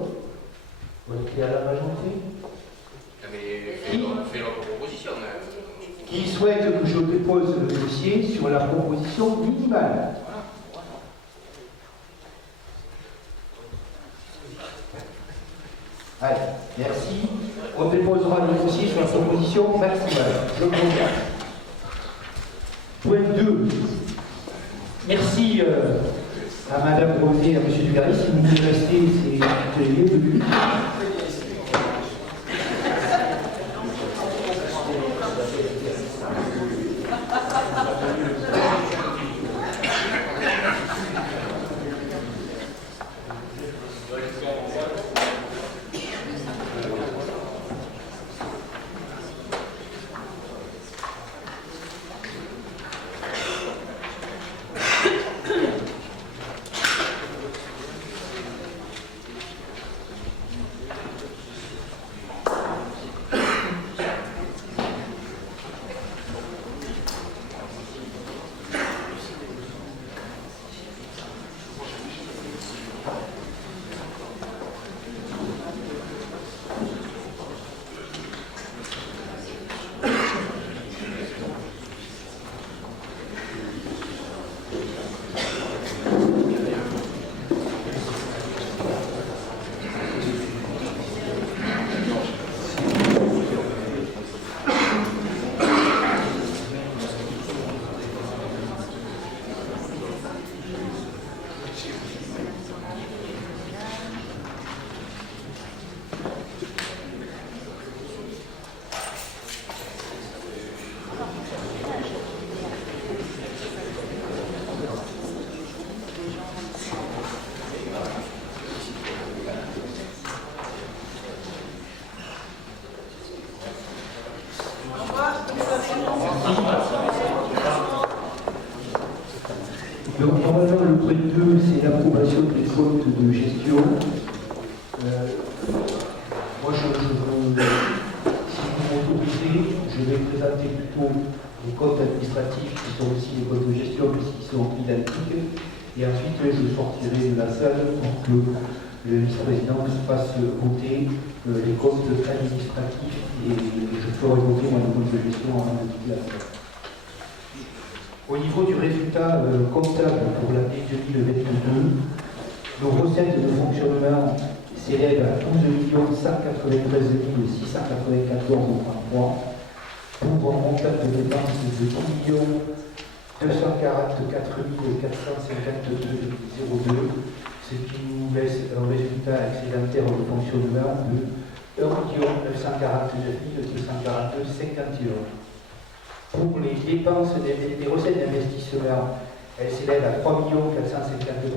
On est à la majorité. Mais fais notre proposition. Qui souhaite que je dépose le dossier sur la proposition minimale? Allez, merci. On déposera le dossier sur la proposition maximale. Je vous remercie. Point 2. Merci à Madame Rosé et à Monsieur Dugarry. Si vous voulez rester, c'est les bienvenus. Donc, normalement, le point 2, c'est l'approbation des comptes de gestion. Moi, si vous m'autorisez, je vais présenter plutôt les comptes administratifs qui sont aussi les comptes de gestion puisqu'ils sont identiques. Et ensuite, je sortirai de la salle pour que le vice-président fasse voter les comptes administratifs et je ferai voter moi le compte de gestion avant de quitter la salle. Au niveau du résultat comptable pour l'année 2022, nos recettes de fonctionnement s'élèvent à 12 193 694,33 pour un montant de dépenses de 10 244 452,02, ce qui nous laisse un résultat excédentaire de fonctionnement de 1 949 242,51. Pour les dépenses des recettes d'investissement, elles s'élèvent à 3 453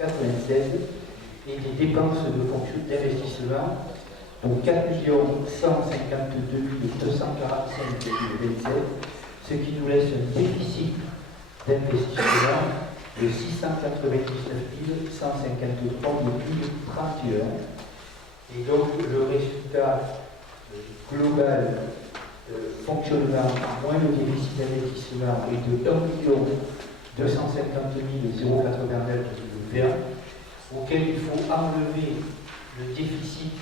091,96 et des dépenses d'investissement pour 4 152 245,27, ce qui nous laisse un déficit d'investissement de 699 153,31. Et donc le résultat global fonctionnement moins le déficit d'investissement est de 1 250 089,20, auquel il faut enlever le déficit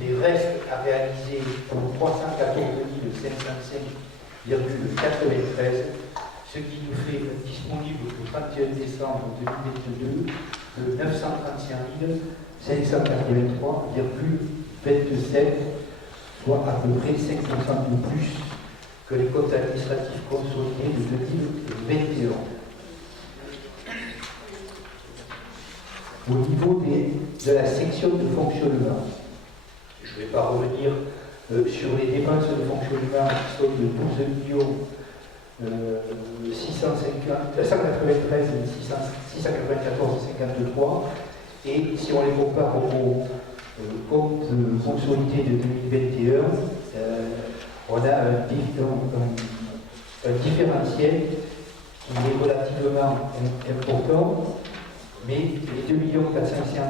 des restes à réaliser pour 314 505,93, ce qui nous fait disponible au 31 décembre 2022 de 935 583,27, soit à peu près 5% de plus que les comptes administratifs consolidés de 2021. Au niveau de la section de fonctionnement, je ne vais pas revenir sur les dépenses de fonctionnement qui sont de 12 693 694,53, et si on les compare aux comptes consolidés de 2021, on a un différentiel qui est relativement important, mais les 2 400 000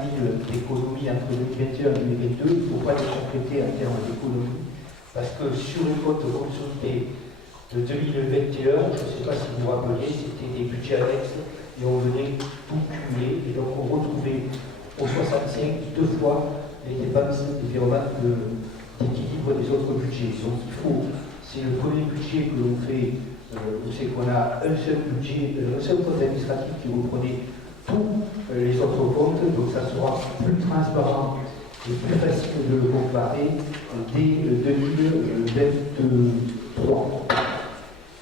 d'économies entre 2021 et 2022, il ne faut pas les compléter en termes d'économie, parce que sur une compte consolidée de 2021, je ne sais pas si vous vous rappelez, c'était des budgets annexes et on venait tout cumuler et donc on retrouvait au 65 deux fois les dépenses d'équilibre des autres budgets. Donc il faut, c'est le premier budget que l'on fait, c'est qu'on a un seul budget, un seul compte administratif qui reprenait tous les autres comptes, donc ça sera plus transparent et plus facile de le comparer dès 2023.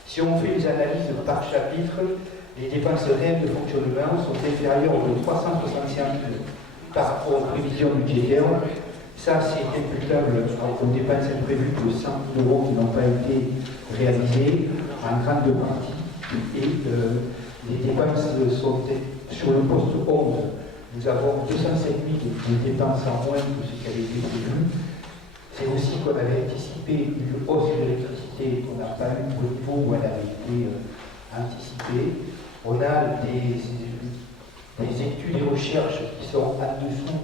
Si on fait les analyses par chapitre, les dépenses réelles de fonctionnement sont inférieures de 365 par rapport aux prévisions budgétaires. Ça, c'est imputable aux dépenses imprévues de 100 000 € qui n'ont pas été réalisées en grande partie. Et les dépenses sont sur le poste 11. Nous avons 205 000 de dépenses en moins que ce qui avait été prévu. C'est aussi qu'on avait anticipé une hausse de l'électricité qu'on n'a pas eu au niveau où elle avait été anticipée. On a des études et recherches qui sont en dessous,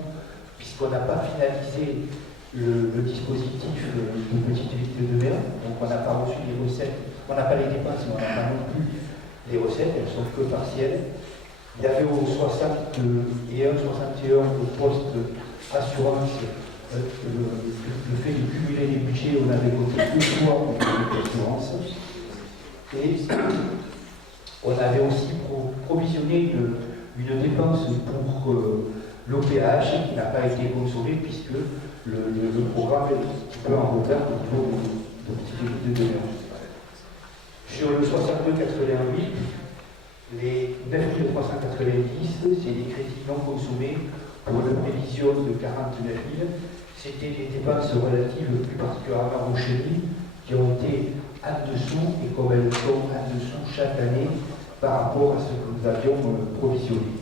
puisqu'on n'a pas finalisé le dispositif de petite ville de mer. Donc on n'a pas reçu les recettes, on n'a pas les dépenses, mais on n'a pas non plus les recettes, elles sont que partielles. Il y avait au 60 et 61 au poste assurance, le fait de cumuler les budgets, on avait compté 2 fois pour l'assurance. Et on avait aussi provisionné une dépense pour l'OPH qui n'a pas été consommée puisque le programme est un petit peu en retard au niveau de petite équipe de demeure. Sur le 62-88, les 9390, c'est des crédits non consommés pour une prévision de 49 000. C'était des dépenses relatives plus particulièrement aux chenilles qui ont été en dessous et comme elles sont en dessous chaque année par rapport à ce que nous avions provisionné.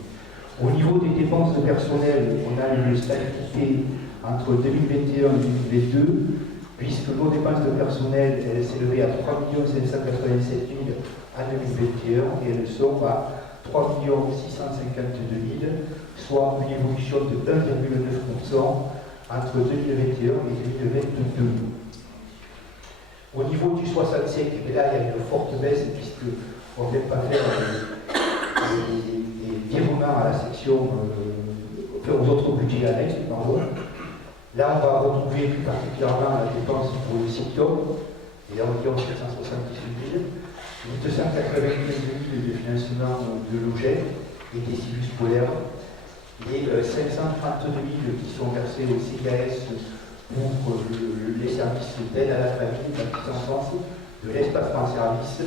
Au niveau des dépenses de personnel, on a une stabilité entre 2021 et 2022, puisque nos dépenses de personnel, elles s'élevaient à 3 587 000 en 2021 et elles sont à 3 652 000, soit une évolution de 1,9% entre 2021 et 2022. Au niveau du 65, mais là il y a une forte baisse puisqu'on ne vient pas faire des virements à la section, aux autres budgets annexes, pardon. Là on va retrouver plus particulièrement la dépense pour le SICTOM, et là on dit 778 000. 280 000 de financement de logés et des cellules scolaires, et 532 000 qui sont versés au CIAS pour les services d'aide à la famille, de la petite enfance, de l'espacement service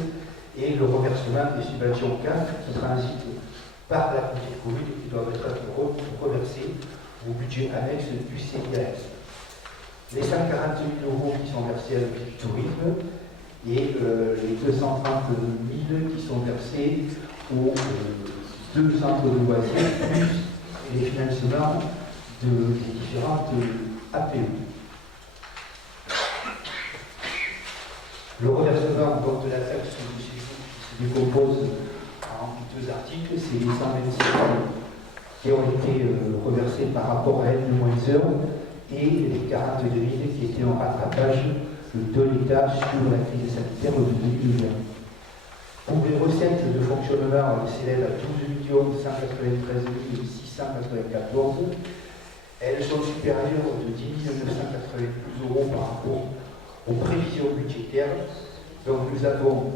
et le reversement des subventions CAF qui transitent par la petite commune et qui doivent être reversées au budget annexe du CIAS. Les 140 000 € qui sont versés à l'office du tourisme et les 230 000 qui sont versés aux 2 centres de loisirs, plus les financements des différentes APE. Le reversement donc, de la taxe sur le séjour qui se décompose en 2 articles, c'est les 126 000 qui ont été reversés par rapport à N-1 et les 42 000 qui étaient en rattrapage de l'État sur la crise sanitaire de 2020. Pour les recettes de fonctionnement, elles s'élèvent à 12 193 694. Elles sont supérieures de 10 992 € par rapport aux prévisions budgétaires. Donc nous avons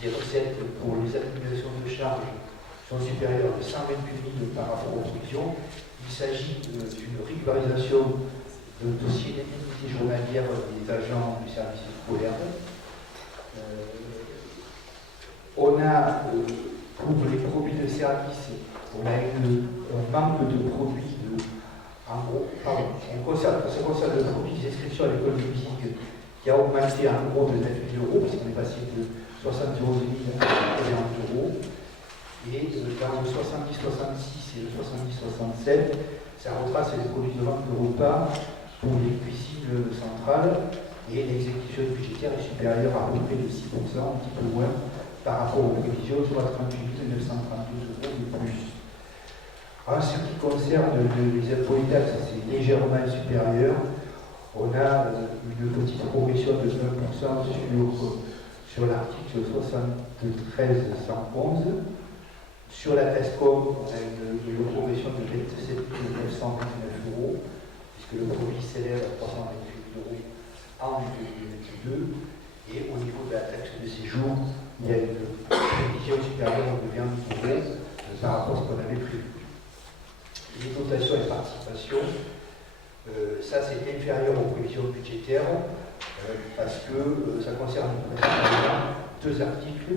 des recettes pour les accumulations de charges qui sont supérieures de 128 000 par rapport aux prévisions. Il s'agit d'une régularisation de dossiers d'indemnité journalière des agents du service scolaire. On a, pour les produits de service, on a un manque de produits en gros, pardon, ça concerne le produit des inscriptions à l'école de musique qui a augmenté en gros de 9 000 €, parce qu'on est passé de 70 € à 40 €. Et dans le 70-66 et le 70-67, ça retrace les produits de vente de repas pour les cuisines centrales et l'exécution budgétaire est supérieure à peu près de 6%, un petit peu moins par rapport aux prévisions, soit 38 932 € de plus. En ce qui concerne les impôts et taxes, c'est légèrement supérieur. On a une petite progression de 1% sur sur l'article 73-111. Sur la TESCOM, on a une progression de 27 929 €, puisque le produit s'élève à 328 € en 2022. Et au niveau de la taxe de séjour, il y a une prévision supérieure de 20 € par rapport à ce qu'on avait prévu. Les dotations et participations, ça c'est inférieur aux prévisions budgétaires, parce que ça concerne principalement deux articles.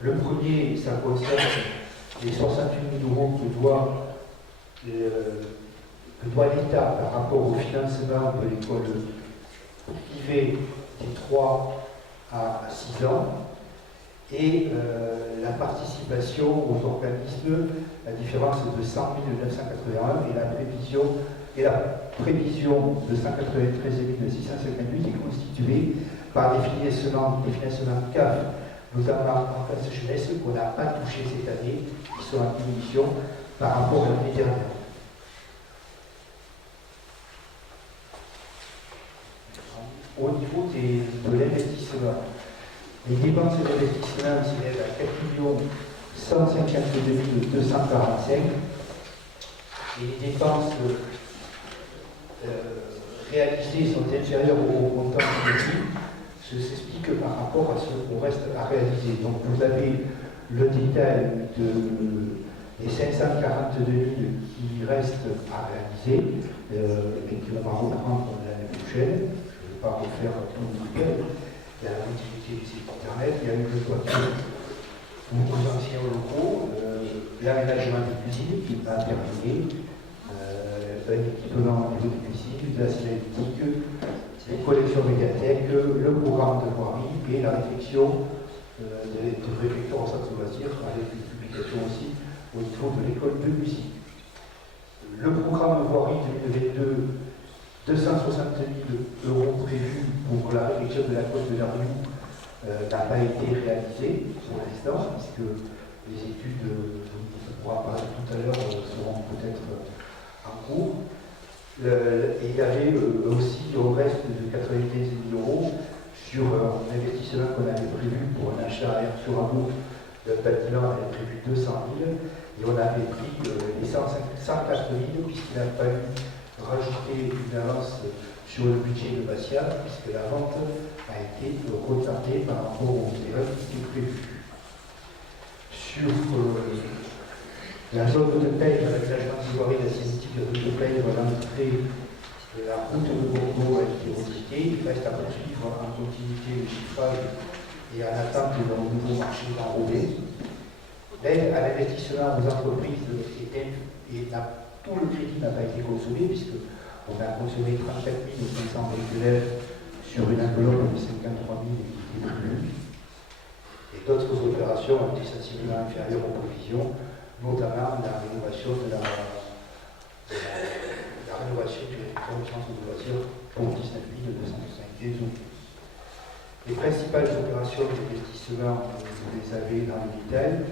Le premier, ça concerne les 68 000 € que doit l'État par rapport au financement de l'école privée des 3 à 6 ans, et la participation aux organismes, la différence de 100 981 et la prévision de 193 658 est constituée par des financements CAF, notamment en classe jeunesse, qu'on n'a pas touché cette année, qui sont en diminution par rapport à l'année dernière. Au niveau de l'investissement, les dépenses d'investissement s'élèvent à 4 152 245 et les dépenses réalisées sont inférieures au montant prévu. Cela s'explique par rapport à ce qu'on reste à réaliser. Donc vous avez le détail des 542 000 qui restent à réaliser et qui va reprendre l'année prochaine. Je ne vais pas refaire tout le détail. Il y a la mobilité du site internet, il y a eu le toiture aux anciens locaux, l'aménagement des cuisines qui va terminer, un équipement au niveau des cuisines, de la signalétique, les collections médiathèques, le programme de voirie et la réflexion de réfecteurs en centre de loisirs avec une publication aussi au niveau de l'école de musique. Le programme de voirie 2022, 260 000 € prévus pour la réflexion de la côte de l'Arlou n'a pas été réalisé pour l'instant, puisque les études, on pourra parler tout à l'heure, seront peut-être en cours. Et il y avait aussi au reste de 95 000 € sur un investissement qu'on avait prévu pour un achat à Air-sur-Amour d'un bâtiment, on avait prévu 200 000 et on avait pris les 104 000 puisqu'il n'a pas eu rajouter une avance sur le budget de Bastia, puisque la vente a été retardée par rapport aux périodes qui étaient prévues. Sur la zone de paye avec l'agence de voirie de la cinétique de zone de paye, l'entrée de la route de Bordeaux a été revisitée. Il reste à poursuivre en continuité le chiffrage et en attente d'un nouveau marché enrobé. L'aide à l'investissement aux entreprises tout le crédit n'a pas été consommé, puisqu'on a consommé 34 500 véhicules sur une enveloppe de 53 000 qui était prévue. Et d'autres opérations ont été sensiblement inférieures aux prévisions, notamment la rénovation du centre de loisirs pour 19 275 euros. Les principales opérations d'investissement, vous les avez dans le détail.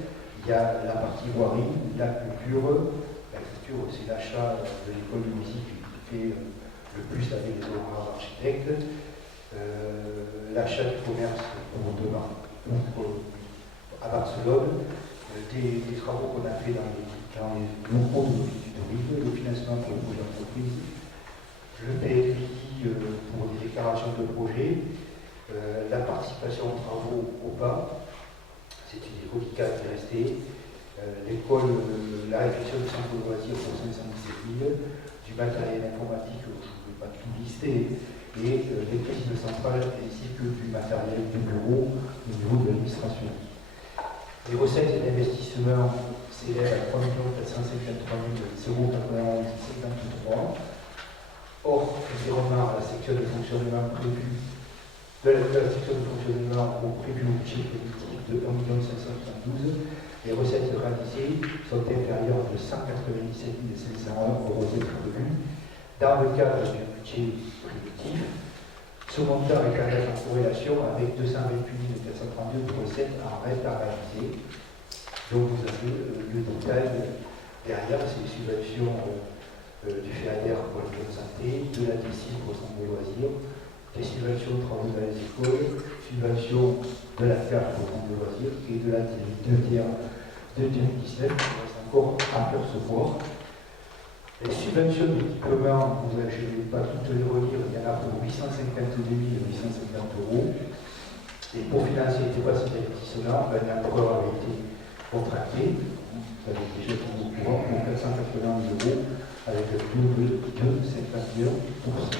Il y a la partie voirie, la culture. La culture, c'est l'achat de l'école de musique qui fait le plus avec les honoraires d'architectes. L'achat du commerce pour demain à Barcelone. Des travaux qu'on a fait dans les locaux de l'Office du tourisme, le financement pour le projet d'entreprise, le PFI pour des déclarations de projet, la participation aux travaux au PA, c'est une école qui est restée, l'école, la réflexion du centre de loisirs pour 517 000, du matériel informatique, je ne vais pas tout lister, et l'électricité centrale ainsi que du matériel du bureau au niveau de l'administration. Les recettes d'investissement s'élèvent à 3 453 091,53 €. Or, environnement à la section de fonctionnement prévue, de la section de fonctionnement au prévu au budget politique de 1 572 000, les recettes réalisées sont inférieures de 197 500 € aux recettes prévues. Dans le cadre du budget prédictif, ce montant est quand même en corrélation avec 228 432 de recettes en reste à réaliser. Donc vous avez le détail derrière, c'est les subventions du FEADER pour la bonne santé, de la DSI pour le centre de loisirs, des subventions de travaux dans les écoles, subventions de la carte au fonds de loisirs et de la DETR de 2019, il reste encore à percevoir. Les subventions d'équipement, je ne vais pas toutes les relire, il y en a pour 852 850 €. Et pour financer les capacités d'investissement, un emprunt avait été contracté, vous avez déjà tout au courant, pour 480 000 € avec le taux de 51%.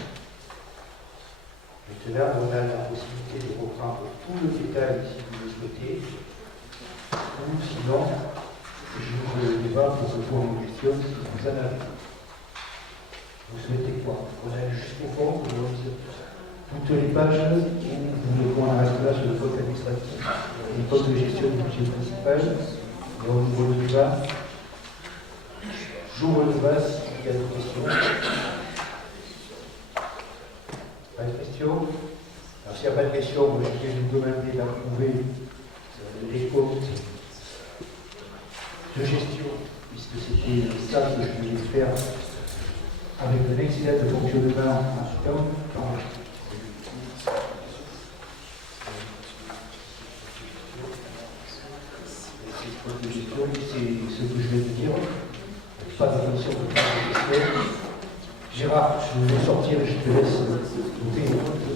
Maintenant, on a la possibilité de reprendre tout le détail si vous le souhaitez, ou sinon, je vous le débat pour répondre aux questions si vous en avez. Vous souhaitez quoi? On a jusqu'au fond, on lise toutes les pages où vous voulez qu'on reste là sur le code administratif, les codes de gestion du budget principal, et au niveau du débat, j'ouvre le débat s'il y a des questions. Pas de questions? Alors s'il n'y a pas de questions, je vais vous demander d'approuver les comptes de gestion, puisque c'était ça que je voulais faire avec un excellent de fonctionnement en temps. De gestion, c'est ce que je vais vous dire. Pas de question de pas de questions. Gérard, je vais sortir et je te laisse noter les comptes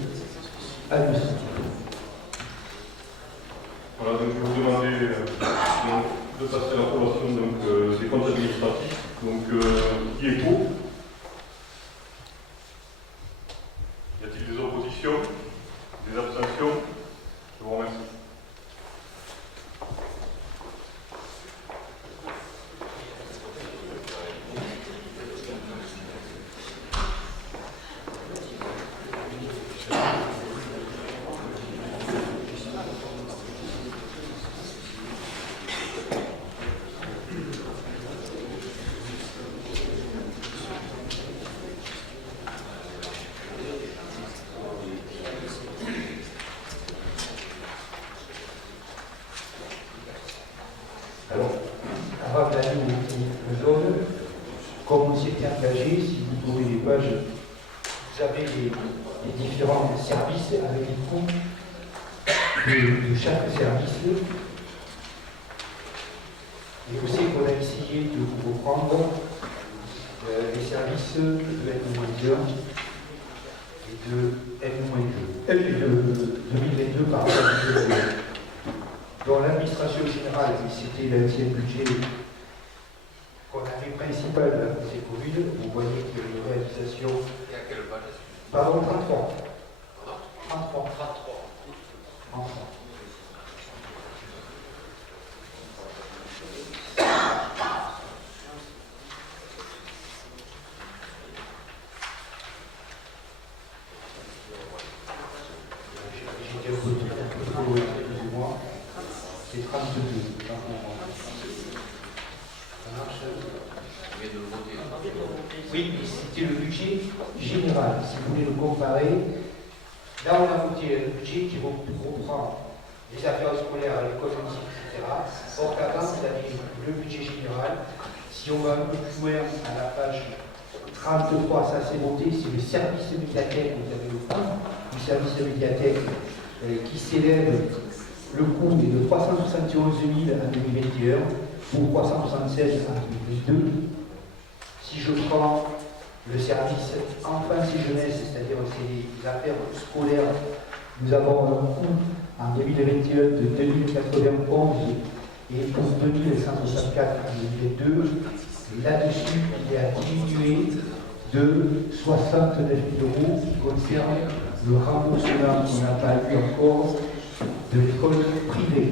à nous. Voilà, donc je vais vous demander de passer à l'approbation des comptes administratifs. Donc, qui est pour? Y a-t-il des oppositions? Des abstentions? Je vous remercie. De chaque service. Et aussi qu'on a essayé de vous reprendre les services de N-1 et de N-2, de 2022 par rapport à 2022. Dans l'administration générale, c'était l'ancien budget qu'on avait principal de ces communes. Vous voyez qu'il y a une réalisation. Et à quelle page? Pardon, 33. 33. Enfin. J'étais un peu trop loin, excusez-moi. C'est 32. Ça marche? Oui, c'était le budget général. Si vous voulez le comparer, là, on a voté un budget qui reprend les affaires scolaires, l'école musique, etc. Or qu'avant, vous avez le budget général. Si on va un peu plus loin à la page 33, ça c'est voté, c'est le service médiathèque. Vous avez le coût du service médiathèque qui s'élève, le coût est de 371 000 en 2021 pour 376 en 2022. Si je prends le service enfance et jeunesse, c'est-à-dire c'est les affaires scolaires, nous avons un coût en 2021 de 2091 et pour 2164 en 2022. Là-dessus, il a diminué de 69 000 € qui concerne le remboursement qu'on n'a pas eu encore de l'école privée.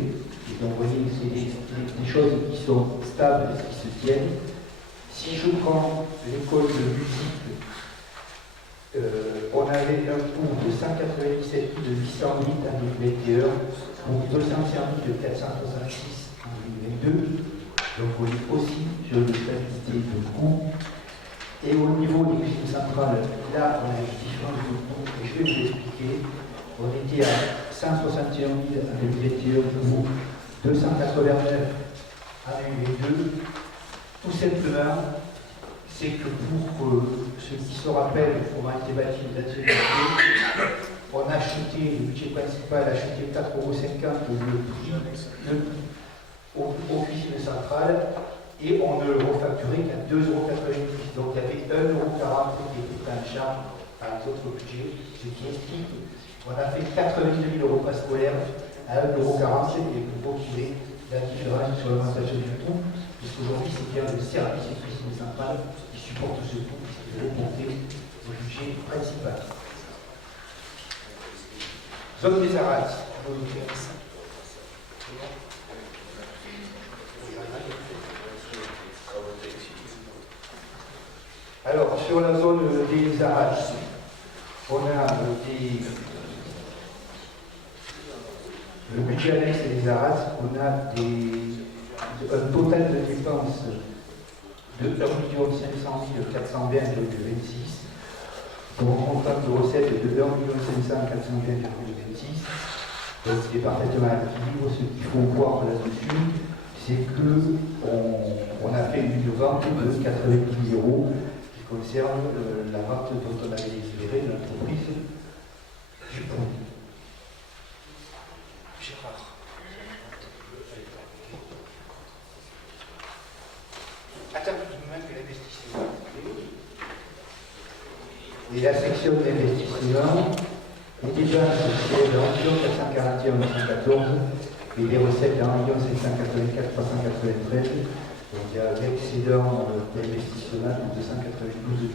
Et donc, vous voyez, c'est des choses qui sont stables et qui se tiennent. Si je prends l'école de musique, on avait un coût de 197 808 en 2021 pour 205 466 en 2022. Donc on est aussi sur une stabilité de coût. Et au niveau des cuisines centrales, là on a une différence de coût, et je vais vous expliquer. On était à 161 000 en 2021 pour 289 en 2022. Tout simplement, c'est que pour ceux qui se rappellent comment a été bâti les ateliers, on a acheté, le budget principal a acheté 4,50 € le prix au cuisine centrale et on ne le refacturait qu'à 2,90 €. Donc il y avait 1,40 € qui était en charge par les autres budgets, ce qui explique qu'on a fait 82 000 € scolaires à 1,40 € et vous retrouvez la différence sur l'avantage du tout, puisqu'aujourd'hui c'est bien le service de cuisine centrale qui supporte ce coût, puisqu'il est remonté au budget principal. Zone des Arras. Alors, sur la zone des Arras, on a le budget annexe des Arras, on a un total de dépenses de 1 500 420,26 pour un montant de recettes de 1 500 420,26. Donc c'est parfaitement à l'équilibre. Ce qu'il faut voir là-dessus, c'est qu'on a fait une vente de 90 000 € qui concerne la vente dont on avait libéré de l'entreprise du Pont. Attends, il me manque l'investissement. Et la section d'investissement, les dépenses c'est de 1 441 914 et les recettes de 1 784 393. Donc il y a un excédent d'investissement de 292 000.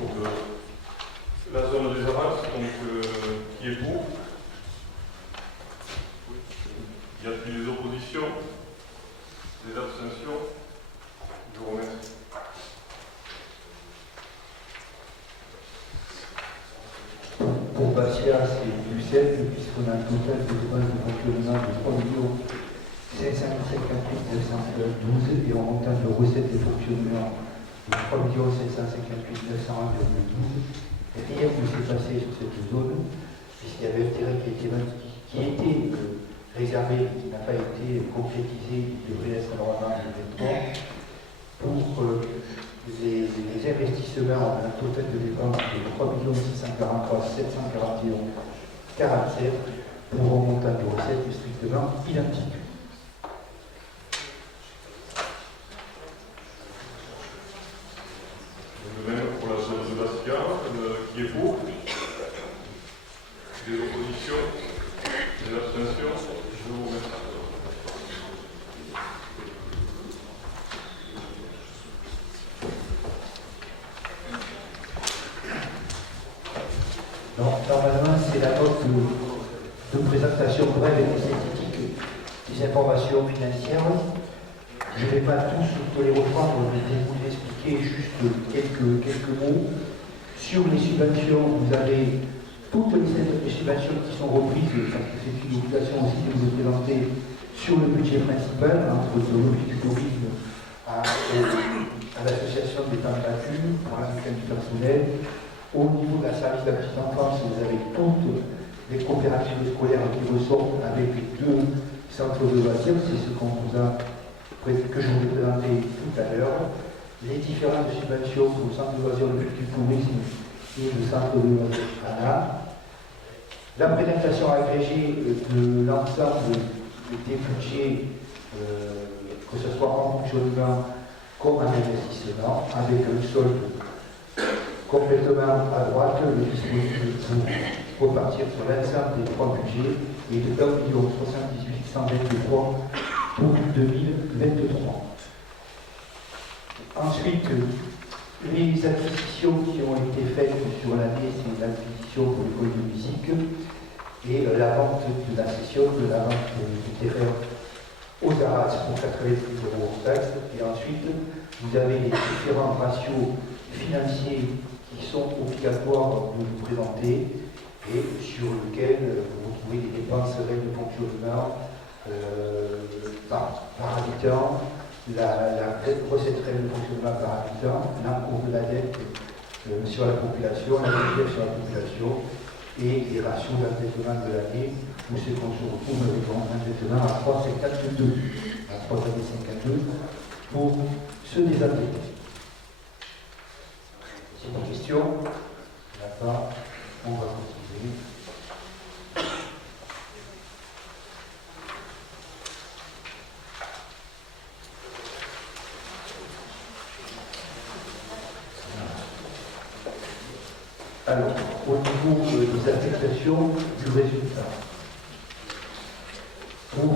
Donc, la zone des Arras, qui est pour. Y a-t-il des oppositions? Des abstentions? Je vous remercie. Pour Bastia, c'est plus simple, puisqu'on a un total de dépenses de fonctionnement de 3 558 912 et un montant de recettes de fonctionnement de 3 758 901,12. Rien ne s'est passé sur cette zone, puisqu'il y avait un terrain qui était réservé, qui n'a pas été concrétisé, qui devrait être normalement le 23. Pour les investissements, on a un total de dépenses de 3 643 741,47 pour un montant de recettes strictement identique. De même pour la zone de Bastia, qui est pour. Des oppositions, des abstentions, je vous remercie. Donc, normalement, c'est la note de présentation brève et synthétique des informations financières. Je ne vais pas tous les reprendre, je vais vous expliquer juste quelques mots. Sur les subventions, vous avez toutes les subventions qui sont reprises, parce que c'est une obligation aussi de vous présenter sur le budget principal, entre l'Office du tourisme à l'association des tentacules, pour la du personnel. Au niveau de la service de la petite enfance, vous avez toutes les coopératives scolaires qui ressortent avec les 2 centres de loisirs, c'est ce que je vous ai présenté tout à l'heure. Les différentes subventions pour le centre de loisirs, le culture tourisme et le centre de loisirs ANA. La présentation agrégée de l'ensemble des budgets, que ce soit en fonctionnement comme en investissement, avec un solde complètement à droite, le dispositif pour repartir sur l'ensemble des 3 budgets et de 1 78 123 pour 2023. Ensuite, les acquisitions qui ont été faites sur l'année, c'est l'acquisition pour l'école de musique et la vente de la cession de la vente du terrain aux Arras pour 80 000 € hors taxes. Et ensuite, vous avez les différents ratios financiers qui sont obligatoires de vous présenter et sur lesquels vous retrouvez des dépenses réelles de fonctionnement par habitant, la recette réelle de fonctionnement par habitant, l'encours de la dette sur la population, la dette sur la population et les ratios d'endettement de l'année où c'est qu'on se retrouve avec un endettement à 3,52. À 3,52 pour ceux des athlètes. C'est une question. Il n'y en a pas. On va continuer. Alors, au niveau des affectations du résultat, pour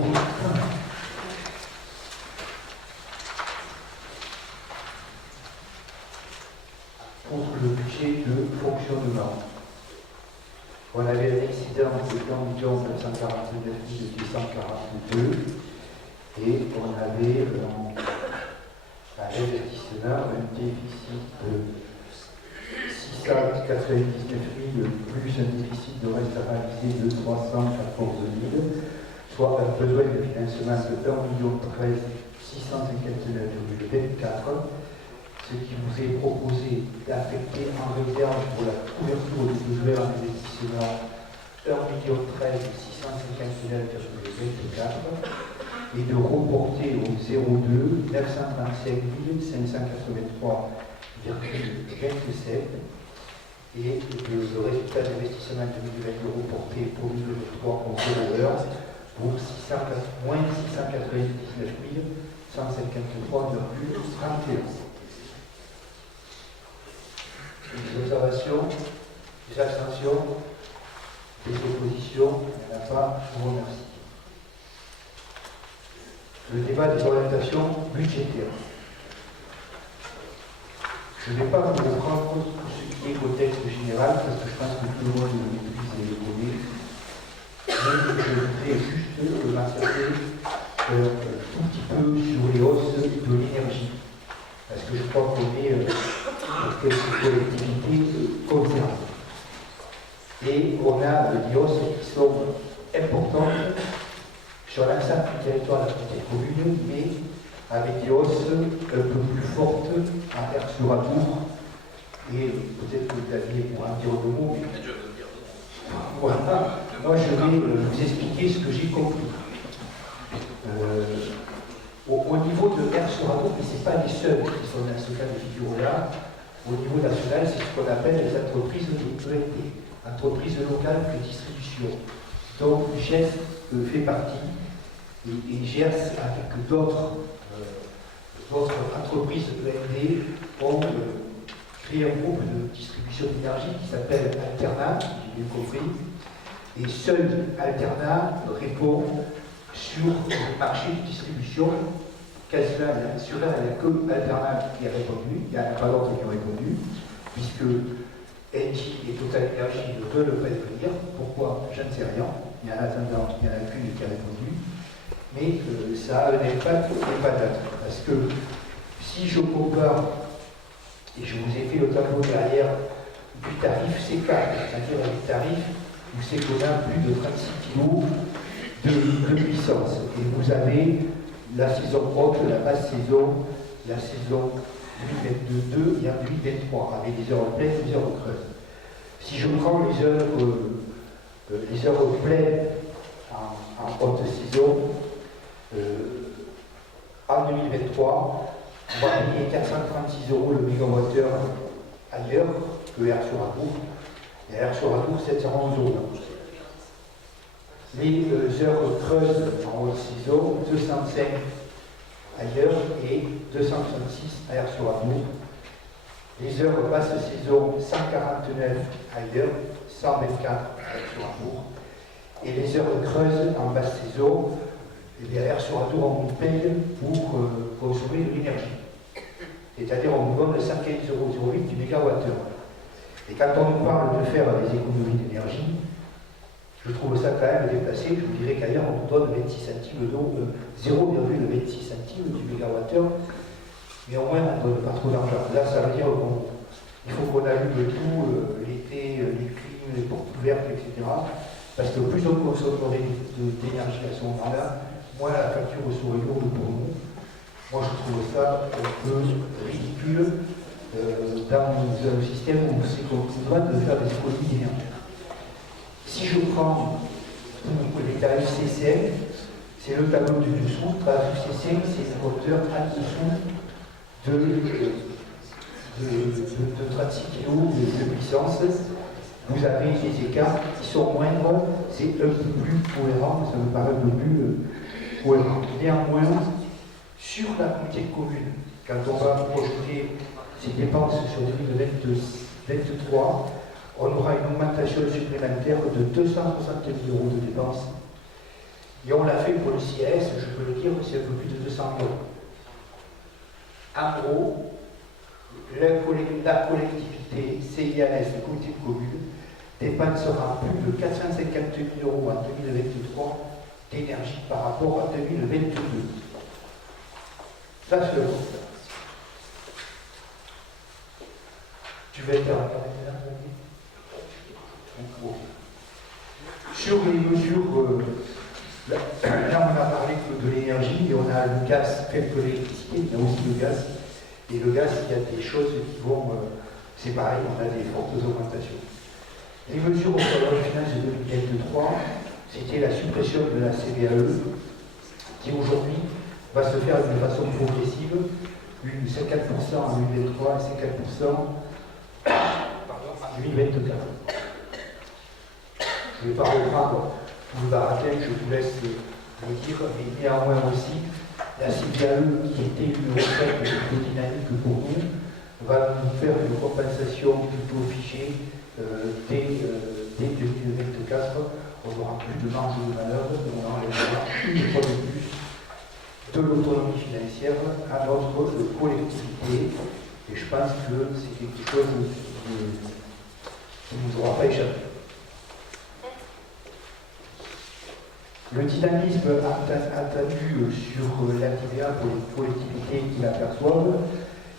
le budget de fonctionnement, on avait un excédent de 1 949 242 et on avait à l'investissement un déficit de 699 000 plus un déficit de reste à réaliser de 314 000, soit un besoin de financement de 1 659,24, ce qui vous est proposé d'affecter en réserve pour la couverture des besoins en investissement 1 659,24 et de reporter au 02 935 583,27 et le résultat d'investissement de 2022 reporté pour 2023 en 0 heure pour moins 699 153,31. Des observations, des abstentions, des oppositions, il n'y en a pas, je vous remercie. Le débat des orientations budgétaires. Je ne vais pas vous reprendre tout ce qui est contexte général, parce que je pense que tout le monde le maîtrise et le connaît. Mais je voudrais juste m'attarder un tout petit peu sur les hausses de l'énergie. Parce que je crois qu'on est quelques collectivités concernées. Et on a des hausses qui sont importantes sur l'ensemble du territoire de la petite commune, mais avec des hausses un peu plus fortes à Aire-sur-Adour. Et peut-être que Xavier pourra dire deux mots, mais voilà. Moi je vais vous expliquer ce que j'ai compris. Au niveau de Aire-sur-Adour, mais ce n'est pas les seuls qui sont dans ce cas de figure-là, au niveau national, c'est ce qu'on appelle les entreprises de END, entreprises locales de distribution. Donc GES fait partie et GERS avec d'autres entreprises de END ont créé un groupe de distribution d'énergie qui s'appelle Alterna, j'ai bien compris, et seul Alterna répond sur le marché de distribution. Quasiment, sur là, il n'y a que Alterna qui a répondu, il n'y en a pas d'autres qui ont répondu, puisque Engie et Total Energy ne veulent pas venir. Pourquoi? Je ne sais rien. Il y en a qu'une qui a répondu. Mais ça a un impact dépassant. Parce que si je compare, et je vous ai fait le tableau derrière du tarif C4, c'est-à-dire un tarif où c'est qu'on a plus de 36 kg de puissance. Et vous avez la saison haute, la basse saison, la saison 2022 et en 2023, avec des heures pleines et des heures creuses. Si je prends les heures pleines en haute saison, en 2023, on va payer 436 € le mégawattheure ailleurs que Aire-sur-Adour, et Aire-sur-Adour 711 €. Les heures creuses en haute saison, 205 ailleurs et 266 à Aire-sur-Adour. Les heures basse saison, 149 ailleurs, 124 à Aire-sur-Adour. Et les heures creuses en basse saison, les Aire-sur-Adour, on vous paye pour consommer de l'énergie. C'est-à-dire on vous donne 115,08 € du mégawattheure. Et quand on nous parle de faire des économies d'énergie, je trouve ça quand même déplacé. Je vous dirais qu'ailleurs on nous donne 26 centimes d'eau, 0,26 centimes du mégawattheure, mais au moins on ne donne pas trop d'argent. Là ça veut dire bon, il faut qu'on allume tout, l'été, les clims, les portes ouvertes, etc. Parce que plus on consommerait d'énergie à ce moment-là, moins la facture serait lourde pour nous. Moi je trouve ça un peu ridicule dans un système où c'est qu'on nous demande de faire des économies d'énergie. Si je prends les tarifs CCM, C'est le tableau du dessous. UCC, c'est le moteur en dessous de 36 kg de puissance. Vous avez des écarts qui sont moindres, c'est un peu plus cohérent, ça me paraît un peu plus cohérent. Néanmoins, sur la communauté de communes, quand on va projeter ces dépenses sur 2023, on aura une augmentation supplémentaire de 260 000 € de dépenses. Et on l'a fait pour le CIS, je peux le dire, c'est un peu plus de 200 000 €. En gros, la collectivité CIAS, la communauté de communes, dépensera plus de 450 000 € en 2023 d'énergie par rapport à 2022. Ça, c'est le constat. Tu vas être sur les mesures, là on a parlé que de l'énergie et on a le gaz, quelques l'électricité, il y a aussi le gaz. Et le gaz, il y a des choses qui vont, c'est pareil, on a des fortes augmentations. Les mesures au plan de finances de 2023, c'était la suppression de la CVAE, qui aujourd'hui va se faire de façon progressive, une 50% en 2023 et 50% en 2024. Je ne vais pas reprendre tout le baratin, je vous laisse le dire, mais néanmoins aussi, la CVAE, qui était une recette plutôt dynamique pour nous, va nous faire une compensation plutôt figée dès 2024. On n'aura plus de marge de manœuvre, on enlèvera une fois de plus de l'autonomie financière à notre collectivité. Et je pense que c'est quelque chose qui ne nous aura pas échappé. Le dynamisme attendu sur la TVA pour les collectivités qui l'aperçoivent,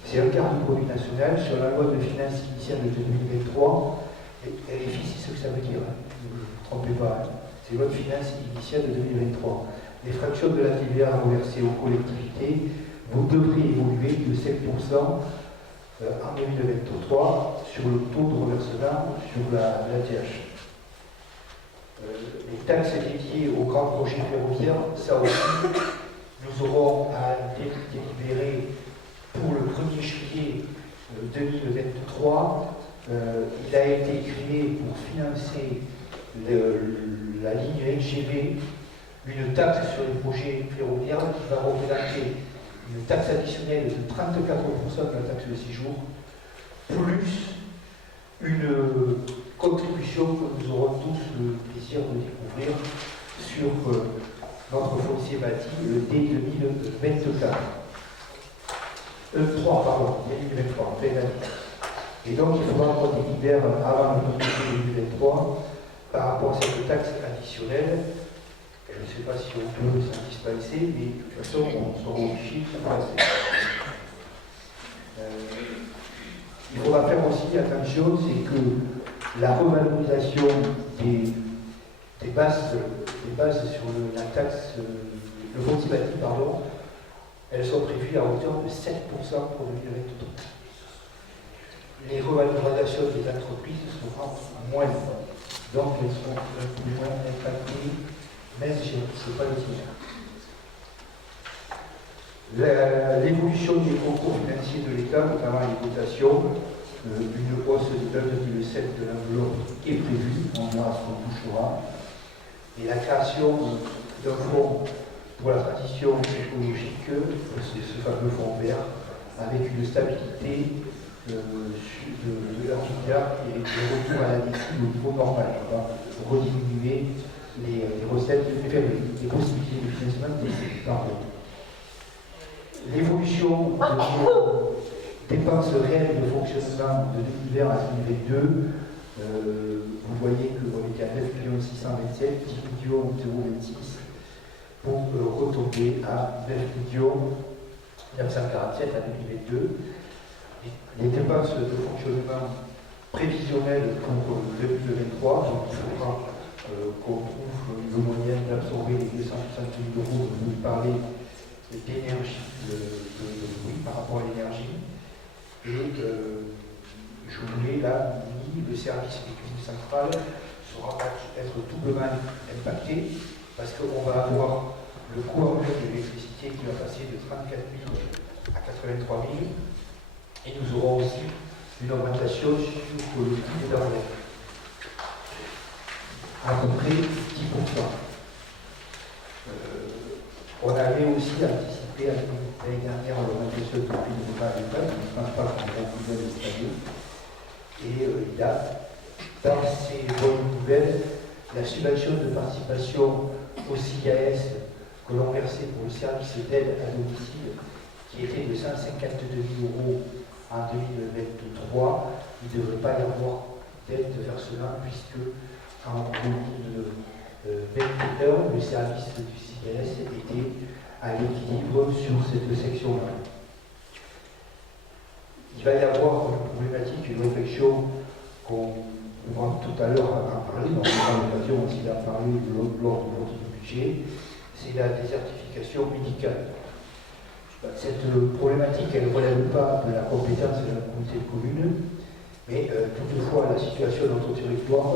c'est un quart du produit national. Sur la loi de finances initiale de 2023, elle est fixe, c'est ce que ça veut dire, hein. Ne vous trompez pas, hein. C'est la loi de finances initiale de 2023. Les fractions de la TVA reversées aux collectivités vous devrez évoluer de 7% en 2023 sur le taux de reversement sur la TH. Les taxes dédiées aux grands projets ferroviaires, ça aussi, nous aurons à délibérer pour le 1er juillet 2023. Il a été créé pour financer la ligne LGV, une taxe sur les projets ferroviaires qui va représenter une taxe additionnelle de 34% de la taxe de séjour, plus une contribution que nous aurons tous le plaisir de découvrir sur notre foncier bâti dès 2024. 2023, en pleine année. Et donc il faudra qu'on délibère avant le 1er 2023 par rapport à cette taxe additionnelle. Je ne sais pas si on peut s'en dispenser, mais de toute façon on sera obligé de passer. Il faudra faire aussi attention, c'est que la revalorisation des bases sur la taxe, le foncier bâti, pardon, elles sont prévues à hauteur de 7% pour 2023. Les revalorisations des entreprises seront moindres, donc elles seront un peu moins impactées, mais je ne sais pas le dire. L'évolution des concours financiers de l'État, notamment les dotations, une hausse de 1,7 de l'enveloppe est prévue, on verra ce qu'on touchera. Et la création d'un fonds pour la transition écologique, c'est ce fameux fonds vert, avec une stabilité de 1 milliard et de retour à la décile au niveau normal. On va rediminuer les recettes, les possibilités de financement des pardon. L'évolution des dépenses réelles de fonctionnement de 2020 à 2022, vous voyez qu'on était à 9 627 000, 10 026 pour retomber à 9 947 à 2022. Les dépenses de fonctionnement prévisionnelles pour 2023, donc il faudra qu'on trouve le moyen d'absorber les 260 000 € dont vous parlez d'énergie, oui, par rapport à l'énergie. Et je voulais là, le service des cuisines centrales sera être doublement impacté parce qu'on va avoir le coût annuel de l'électricité qui va passer de 34 000 à 83 000. Et nous aurons aussi une augmentation sur le prix des denrées, à peu près 10%. On avait aussi anticipé l'année dernière l'augmentation du prix du repas agricole, je ne pense pas qu'on va nouvelle cette année. Et il y a dans ces bonnes nouvelles la subvention de participation au CIAS que l'on versait pour le service d'aide à domicile qui était de 152 000 € en 2023. Il ne devrait pas y avoir d'aide de versement puisque en 2021, le service du CIAS était à l'équilibre sur cette section-là. Il va y avoir une problématique, une réflexion qu'on va tout à l'heure en parler, on aura l'occasion aussi d'en parler lors du vote du budget, c'est la désertification médicale. Cette problématique, elle ne relève pas de la compétence de la communauté de communes, mais toutefois la situation de notre territoire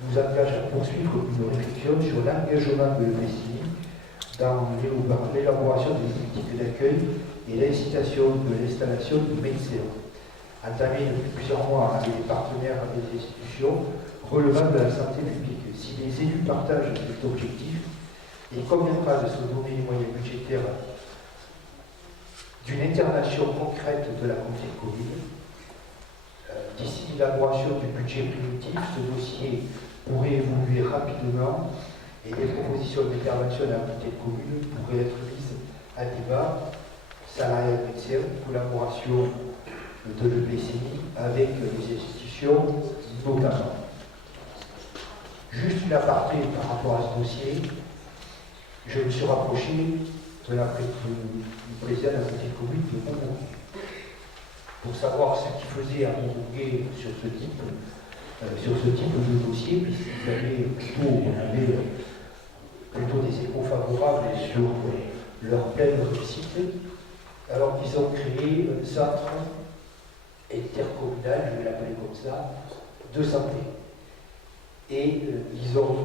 nous engage à poursuivre une réflexion sur l'engagement de l'EPCI dans l'élaboration des politiques d'accueil et l'incitation de l'installation de médecins, entamée depuis plusieurs mois avec les partenaires et les institutions relevant de la santé publique. Si les élus partagent cet objectif, il conviendra de se donner les moyens budgétaires d'une intervention concrète de la communauté de communes. D'ici l'élaboration du budget primitif, ce dossier pourrait évoluer rapidement et des propositions d'intervention de la communauté de communes pourraient être mises à débat, salariat médecins, collaboration de l'EPCI avec les institutions notamment. Juste une aparté par rapport à ce dossier, je me suis rapproché de la présidente de la communauté de communes de Montmorency pour savoir ce qu'ils faisaient à Montmorency sur ce type de dossier, puisqu'ils avaient plutôt des échos favorables sur leur pleine réussite. Alors ils ont créé un centre intercommunal, je vais l'appeler comme ça, de santé. Et ils ont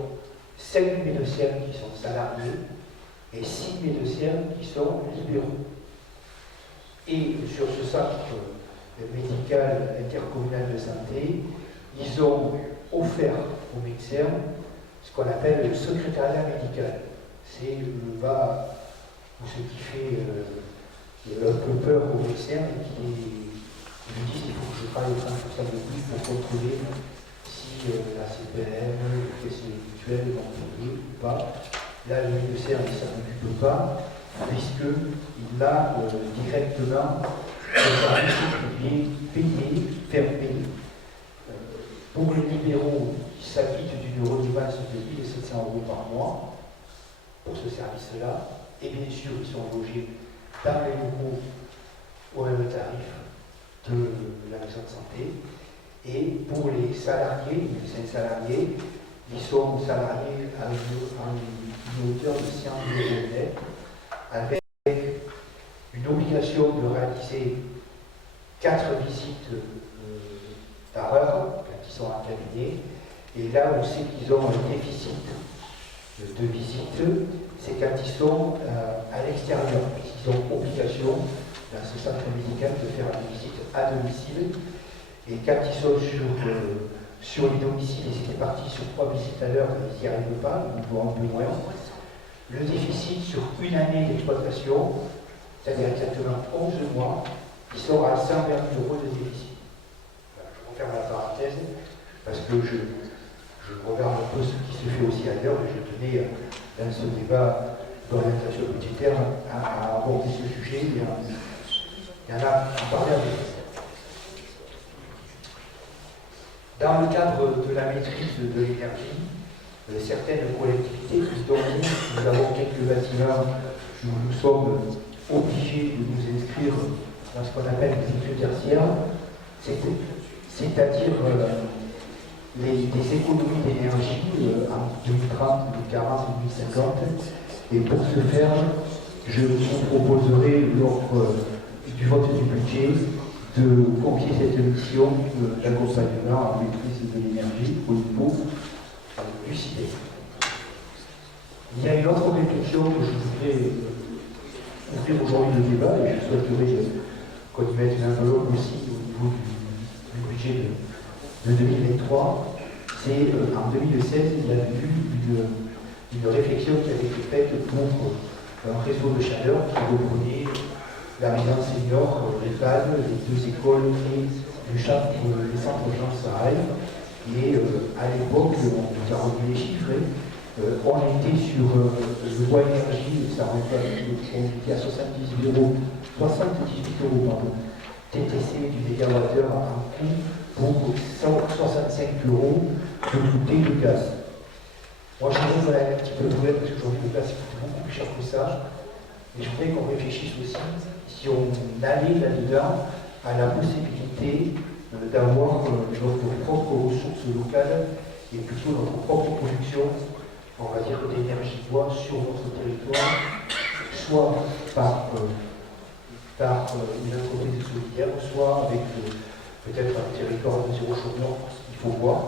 5 médecins qui sont salariés et 6 médecins qui sont libéraux. Et sur ce centre médical intercommunal de santé, ils ont offert aux médecins ce qu'on appelle le secrétariat médical. C'est le bas, ou ce qui fait un peu peur aux médecins et qui lui disent qu'il faut que je travaille 30% de plus pour contrôler si la CPM, le test mutuel vont payer ou pas. Là, le médecin ne s'en occupe pas, puisqu'il a directement le service qui est payé, fermé. Pour les libéraux, il s'acquitte d'une redevance de 1 700 € par mois pour ce service-là. Et bien sûr, ils sont logés dans les locaux au même tarif de la maison de santé. Et pour les salariés, les médecins salariés, ils sont salariés à une hauteur de 100 € net, avec une obligation de réaliser 4 visites par heure quand ils sont en cabinet. Et là où c'est qu'ils ont un déficit de visites, c'est quand ils sont à l'extérieur, puisqu'ils ont obligation dans ce centre médical de faire une visite à domicile. Et quand ils sont sur les domiciles, ils étaient partis sur 3 visites à l'heure, ils n'y arrivent pas, ils vont un peu moins. Le déficit sur une année d'exploitation, c'est-à-dire exactement 11 mois, il sort à 120 000 € de déficit. Voilà, je referme la parenthèse, parce que je regarde un peu ce qui se fait aussi ailleurs, et je tenais, dans ce débat d'orientation budgétaire, à aborder ce sujet, il y en a à parler avec vous. Dans le cadre de la maîtrise de l'énergie, certaines collectivités, dont nous avons quelques bâtiments où nous sommes obligés de nous inscrire dans ce qu'on appelle les études tertiaires, c'est-à-dire des économies d'énergie en 2030, 2040, 2050. Et pour ce faire, je vous proposerai, lors du vote du budget, de confier cette mission d'accompagnement en maîtrise de l'énergie au niveau du CIDE. Il y a une autre réflexion que je voudrais ouvrir aujourd'hui le débat, et je souhaiterais qu'on y mette une enveloppe aussi au niveau du budget de 2023. C'est en 2016, il y a eu une réflexion qui avait été faite pour un réseau de chaleur qui reprenait la résidence senior, l'EHPAD, les deux écoles et les centres d'urgence à Rennes. Et à l'époque, on nous a remis les chiffres. On était sur le bois énergie, ça on était à 78 euros, pardon, TTC du mégawattheure en coût pour 165 euros de bouteille de gaz. Moi, je voudrais aller un petit peu plus loin parce qu'aujourd'hui, le gaz coûte beaucoup plus cher que ça. Mais je voudrais qu'on réfléchisse aussi, si on allait là-dedans, à la possibilité d'avoir notre propre ressources locales et plutôt notre propre production, on va dire, d'énergie bois sur notre territoire, soit par une entreprise solidaire, soit avec peut-être un territoire de zéro chômeur, il faut voir.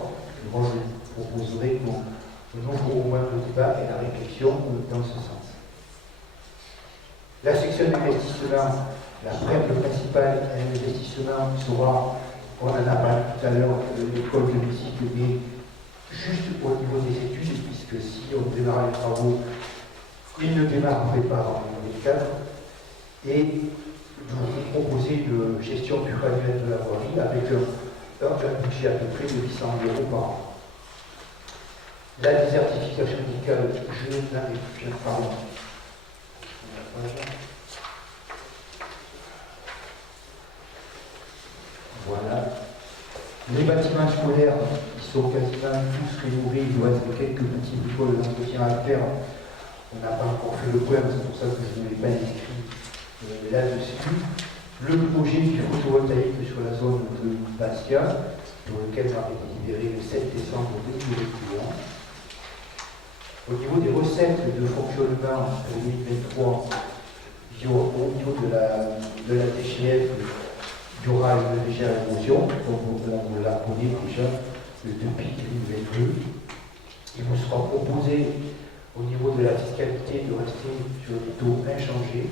Moi, je proposerais qu'on ouvre au moins le débat et la réflexion dans ce sens. La section d'investissement, la principale investissement sera, on en a parlé tout à l'heure, l'école de musique, mais juste au niveau des études, puisque si on démarre les travaux, ils ne démarreraient pas en 2004. Et vous proposez une gestion pluriannuelle de la voirie avec un budget à peu près de 800 € par an. La désertification médicale, je n'avais plus, pardon. Voilà. Les bâtiments scolaires, ils sont quasiment tous rénovés, il doit être quelques petits bricoles d'entretien à faire. On n'a pas encore fait le point, c'est pour ça que je ne l'ai pas écrit là-dessus. Le projet du photovoltaïque sur la zone de Bastia, pour lequel on a été libéré le 7 décembre 2021. Au niveau des recettes de fonctionnement pour 2023, au niveau de la DGF, il y aura une légère érosion, comme on la connaît déjà depuis 2022. Il vous sera proposé au niveau de la fiscalité de rester sur des taux inchangés.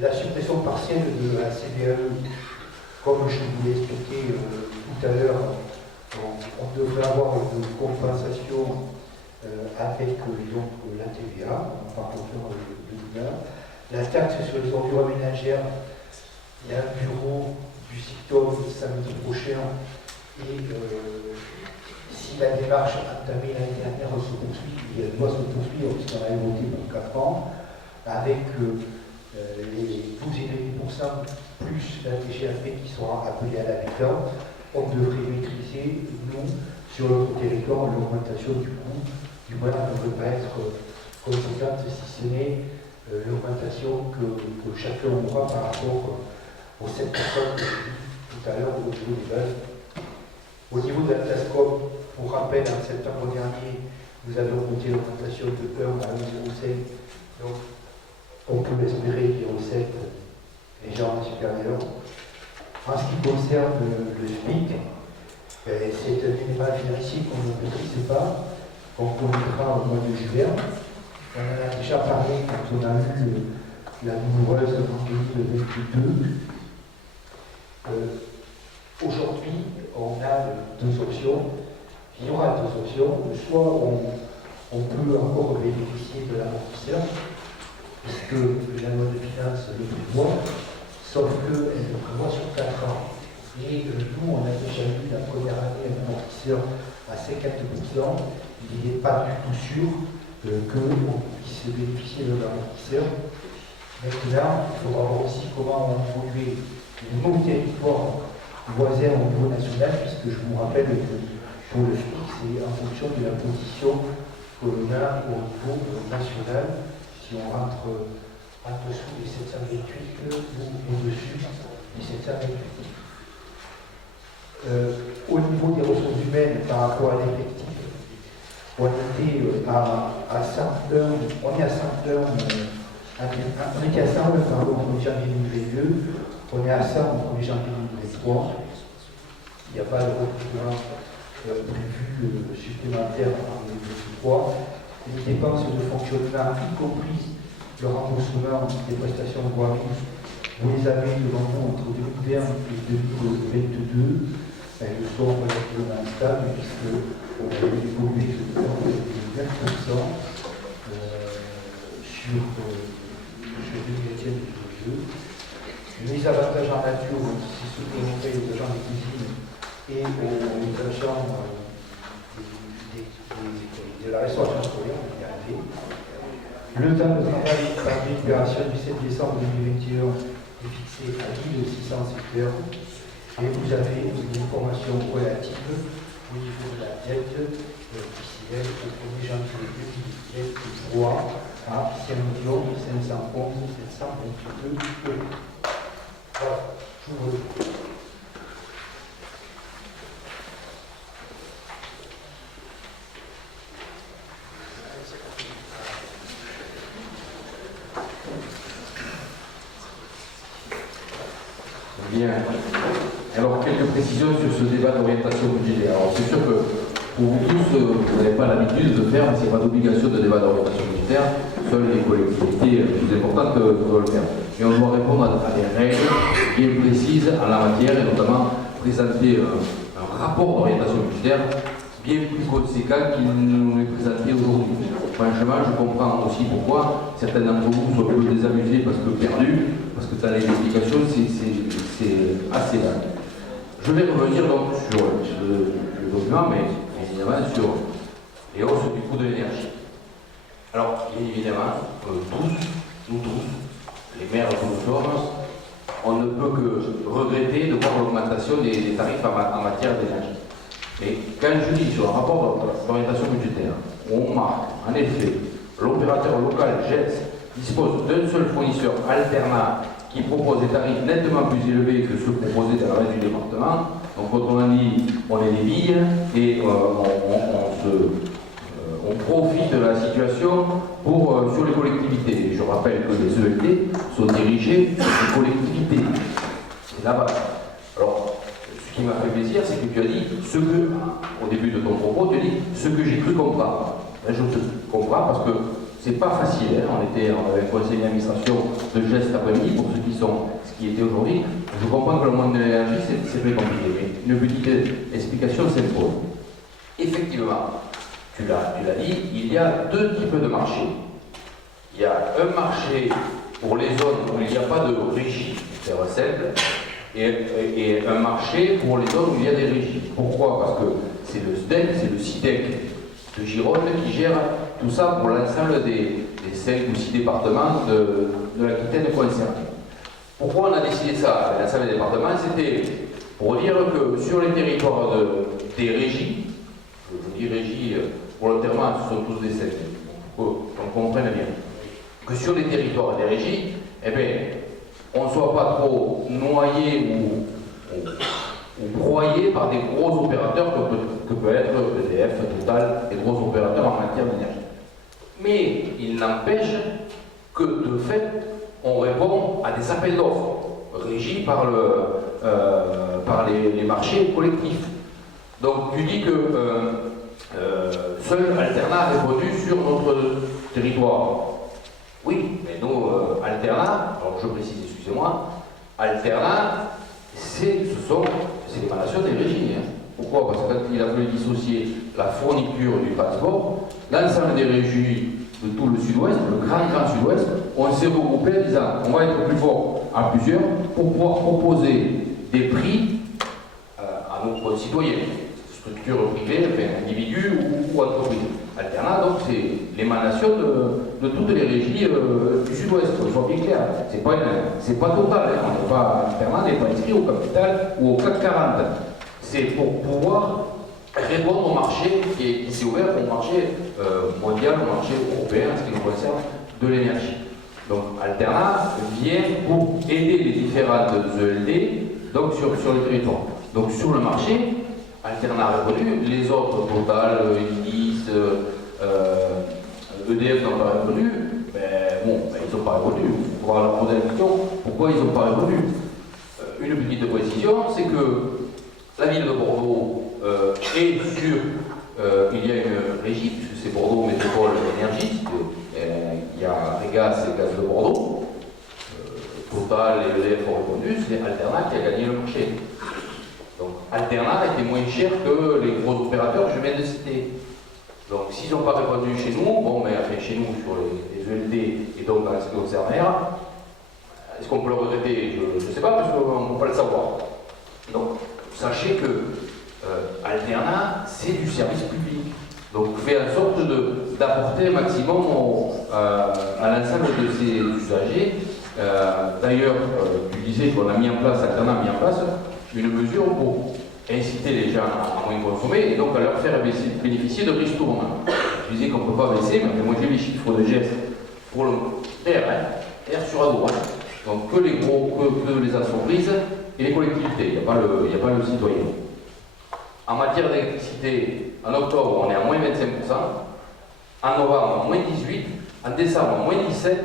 La suppression partielle de la CVAE, comme je vous l'ai expliqué tout à l'heure, on devrait avoir une compensation avec la TVA, on parlera de l'INA. La taxe sur les ordures ménagères, il y a un bureau du SICTOM samedi prochain et si la démarche entamée l'année dernière se poursuit, et elle doit se poursuivre puisqu'on a voté pour 4 ans, avec les 12,5% plus la TGAP qui sera appelée à l'habitant, on devrait maîtriser, nous, sur notre territoire, l'augmentation du coût. Du moins, on ne peut pas être conséquente si ce n'est l'augmentation que chacun aura par rapport aux 7 personnes que j'ai dit tout à l'heure au niveau des bases. Au niveau de la TASCOM, pour rappel, en septembre dernier, nous avons voté l'augmentation de 1 à 1,05. Donc, on peut espérer des recettes légèrement supérieures. En ce qui concerne le SMIC, c'est un élément financier qu'on ne maîtrise pas, qu'on connaîtra au mois de juillet. On en a déjà parlé quand on a eu la douloureuse en 2022. Aujourd'hui, on a deux options. Il y aura deux options. Soit on peut encore bénéficier de l'amortisseur, puisque la loi de finances le prévoit, sauf qu'elle le prévoit sur 4 ans. Et nous, on a déjà eu la première année un amortisseur à 50%. Il n'est pas du tout sûr qu'on puisse bénéficier de l'amortisseur. Maintenant, il faudra voir aussi comment on évolue nos territoires voisins au niveau national, puisque je vous rappelle que pour le FIC, c'est en fonction de la position que l'on a au niveau national. Si on rentre en dessous des 728 ou au-dessus des 728. Au niveau des ressources humaines, par rapport à l'effectif, on était à 101, on est à 101, on était à 101 au 1er janvier 2022, on est à 100 au 1er janvier 2023. Il n'y a pas de recrutement prévues supplémentaires en 2023, les dépenses de fonctionnement, y compris le remboursement des prestations de voirie, vous les avez devant vous entre 2020 et 2022. Elles sont relativement stables puisqu'on a évolué de 9% sur 2021 et 2022. Les avantages en nature, c'est ce que l'on fait aux agents de cuisine et aux agents de la restauration scolaire, on y est arrivé. Le temps de travail par délibération du 7 décembre 2021 est fixé à 1607 heures. Et vous avez une information relative au niveau de la dette officielle au 1er janvier 2023 à 5 511 722 euros. Voilà, j'ouvre le cours. Bien. Alors, quelques précisions sur ce débat d'orientation budgétaire. Alors, c'est sûr que pour vous tous, vous n'avez pas l'habitude de faire, mais ce n'est pas d'obligation de débat d'orientation budgétaire. Seules les collectivités plus importantes peuvent le faire. Mais on doit répondre à des règles bien précises en la matière et notamment présenter un rapport d'orientation budgétaire bien plus conséquent qu'il nous est présenté aujourd'hui. Franchement, je comprends aussi pourquoi certains d'entre vous sont un peu désabusés parce que perdus, parce que dans les explications, c'est assez là. Je vais revenir donc sur le document, mais évidemment sur les hausses du coût de l'énergie. Alors, bien évidemment, nous tous, les maires que nous sommes, on ne peut que regretter de voir l'augmentation des tarifs en matière d'énergie. Et quand je dis sur un rapport d'orientation budgétaire, où on marque, en effet, l'opérateur local GES dispose d'un seul fournisseur alternat qui propose des tarifs nettement plus élevés que ceux proposés dans le reste du département. Donc, autrement dit, on est des billes et on profite de la situation sur les collectivités. Je rappelle que les ELT sont dirigés par les collectivités. C'est la base. Alors, ce qui m'a fait plaisir, c'est que tu as dit au début de ton propos, tu as dit ce que j'ai cru comprendre. Ben, je te comprends parce que c'est pas facile. Hein. On avait un conseil d'administration de GES cet après-midi pour ceux qui sont ce qui était aujourd'hui. Je comprends que le monde de l'énergie, c'est très compliqué, mais une petite explication s'impose. Effectivement, tu l'as dit, il y a deux types de marchés. Il y a un marché pour les zones où il n'y a pas de régie, c'est simple, et un marché pour les zones où il y a des régies. Pourquoi? Parce que c'est le SDEC, c'est le CIDEC de Gironde qui gère tout ça pour l'ensemble des 5 ou 6 départements de l'Aquitaine concernée. Pourquoi on a décidé ça? L'ensemble des départements, c'était pour dire que sur les territoires des régies, je dis régies volontairement, ce sont tous des sectes, pour qu'on comprenne bien, que sur les territoires des régies, eh bien, on ne soit pas trop noyé ou broyé par des gros opérateurs que peut être EDF, Total, des gros opérateurs en matière d'énergie. Mais il n'empêche que de fait, on répond à des appels d'offres régis par les marchés collectifs. Donc tu dis que seul Alternat a répondu sur notre territoire. Oui, mais nous, Alternat, alors je précise, excusez-moi, Alternat, c'est l'émanation des régies. Hein. Pourquoi? Parce que quand il a fallu dissocier la fourniture du transport, l'ensemble des régies de tout le sud-ouest, le grand sud-ouest, on s'est regroupé en disant on va être plus fort à plusieurs pour pouvoir proposer des prix à nos concitoyens, structures privées, enfin, individus ou entreprises. Alternat, donc, c'est l'émanation de toutes les régies du sud-ouest, il faut bien clair. C'est pas total, hein. Alternat n'est pas inscrit au capital ou au CAC 40. C'est pour pouvoir répondre au marché qui s'est ouvert, au marché mondial, au marché européen, en ce qui nous concerne, de l'énergie. Donc Alternat vient pour aider les différentes ELD donc sur le territoire. Donc sur le marché, Alternat a répondu, les autres, Total, Enedis, EDF n'ont pas répondu, ils n'ont pas répondu. Il faudra leur poser la question, pourquoi ils n'ont pas répondu. Une petite précision, c'est que la ville de Bordeaux et sur, il y a une régie, puisque c'est Bordeaux Métropole Énergie, il y a Régas et Gaz de Bordeaux, Total et EDF ont répondu, c'est Alterna qui a gagné le marché. Donc Alterna était moins cher que les gros opérateurs que je viens de citer. Donc s'ils n'ont pas répondu chez nous, bon, mais enfin, chez nous sur les ELD et donc dans la section CRR, est-ce qu'on peut le regretter? Je ne sais pas, parce qu'on ne peut pas le savoir. Donc sachez que Alterna, c'est du service public. Donc fait en sorte d'apporter un maximum à l'ensemble de ses usagers. D'ailleurs, tu disais qu'on a mis en place, Alterna a mis en place une mesure pour inciter les gens à moins consommer et donc à leur faire bénéficier de ristournes. Je disais qu'on ne peut pas baisser, mais moi j'ai les chiffres de gestes pour le R sur ado. Donc que les gros, que les entreprises et les collectivités, il n'y a pas le citoyen. En matière d'électricité, en octobre on est à moins 25%, en novembre moins 18%, en décembre moins 17%,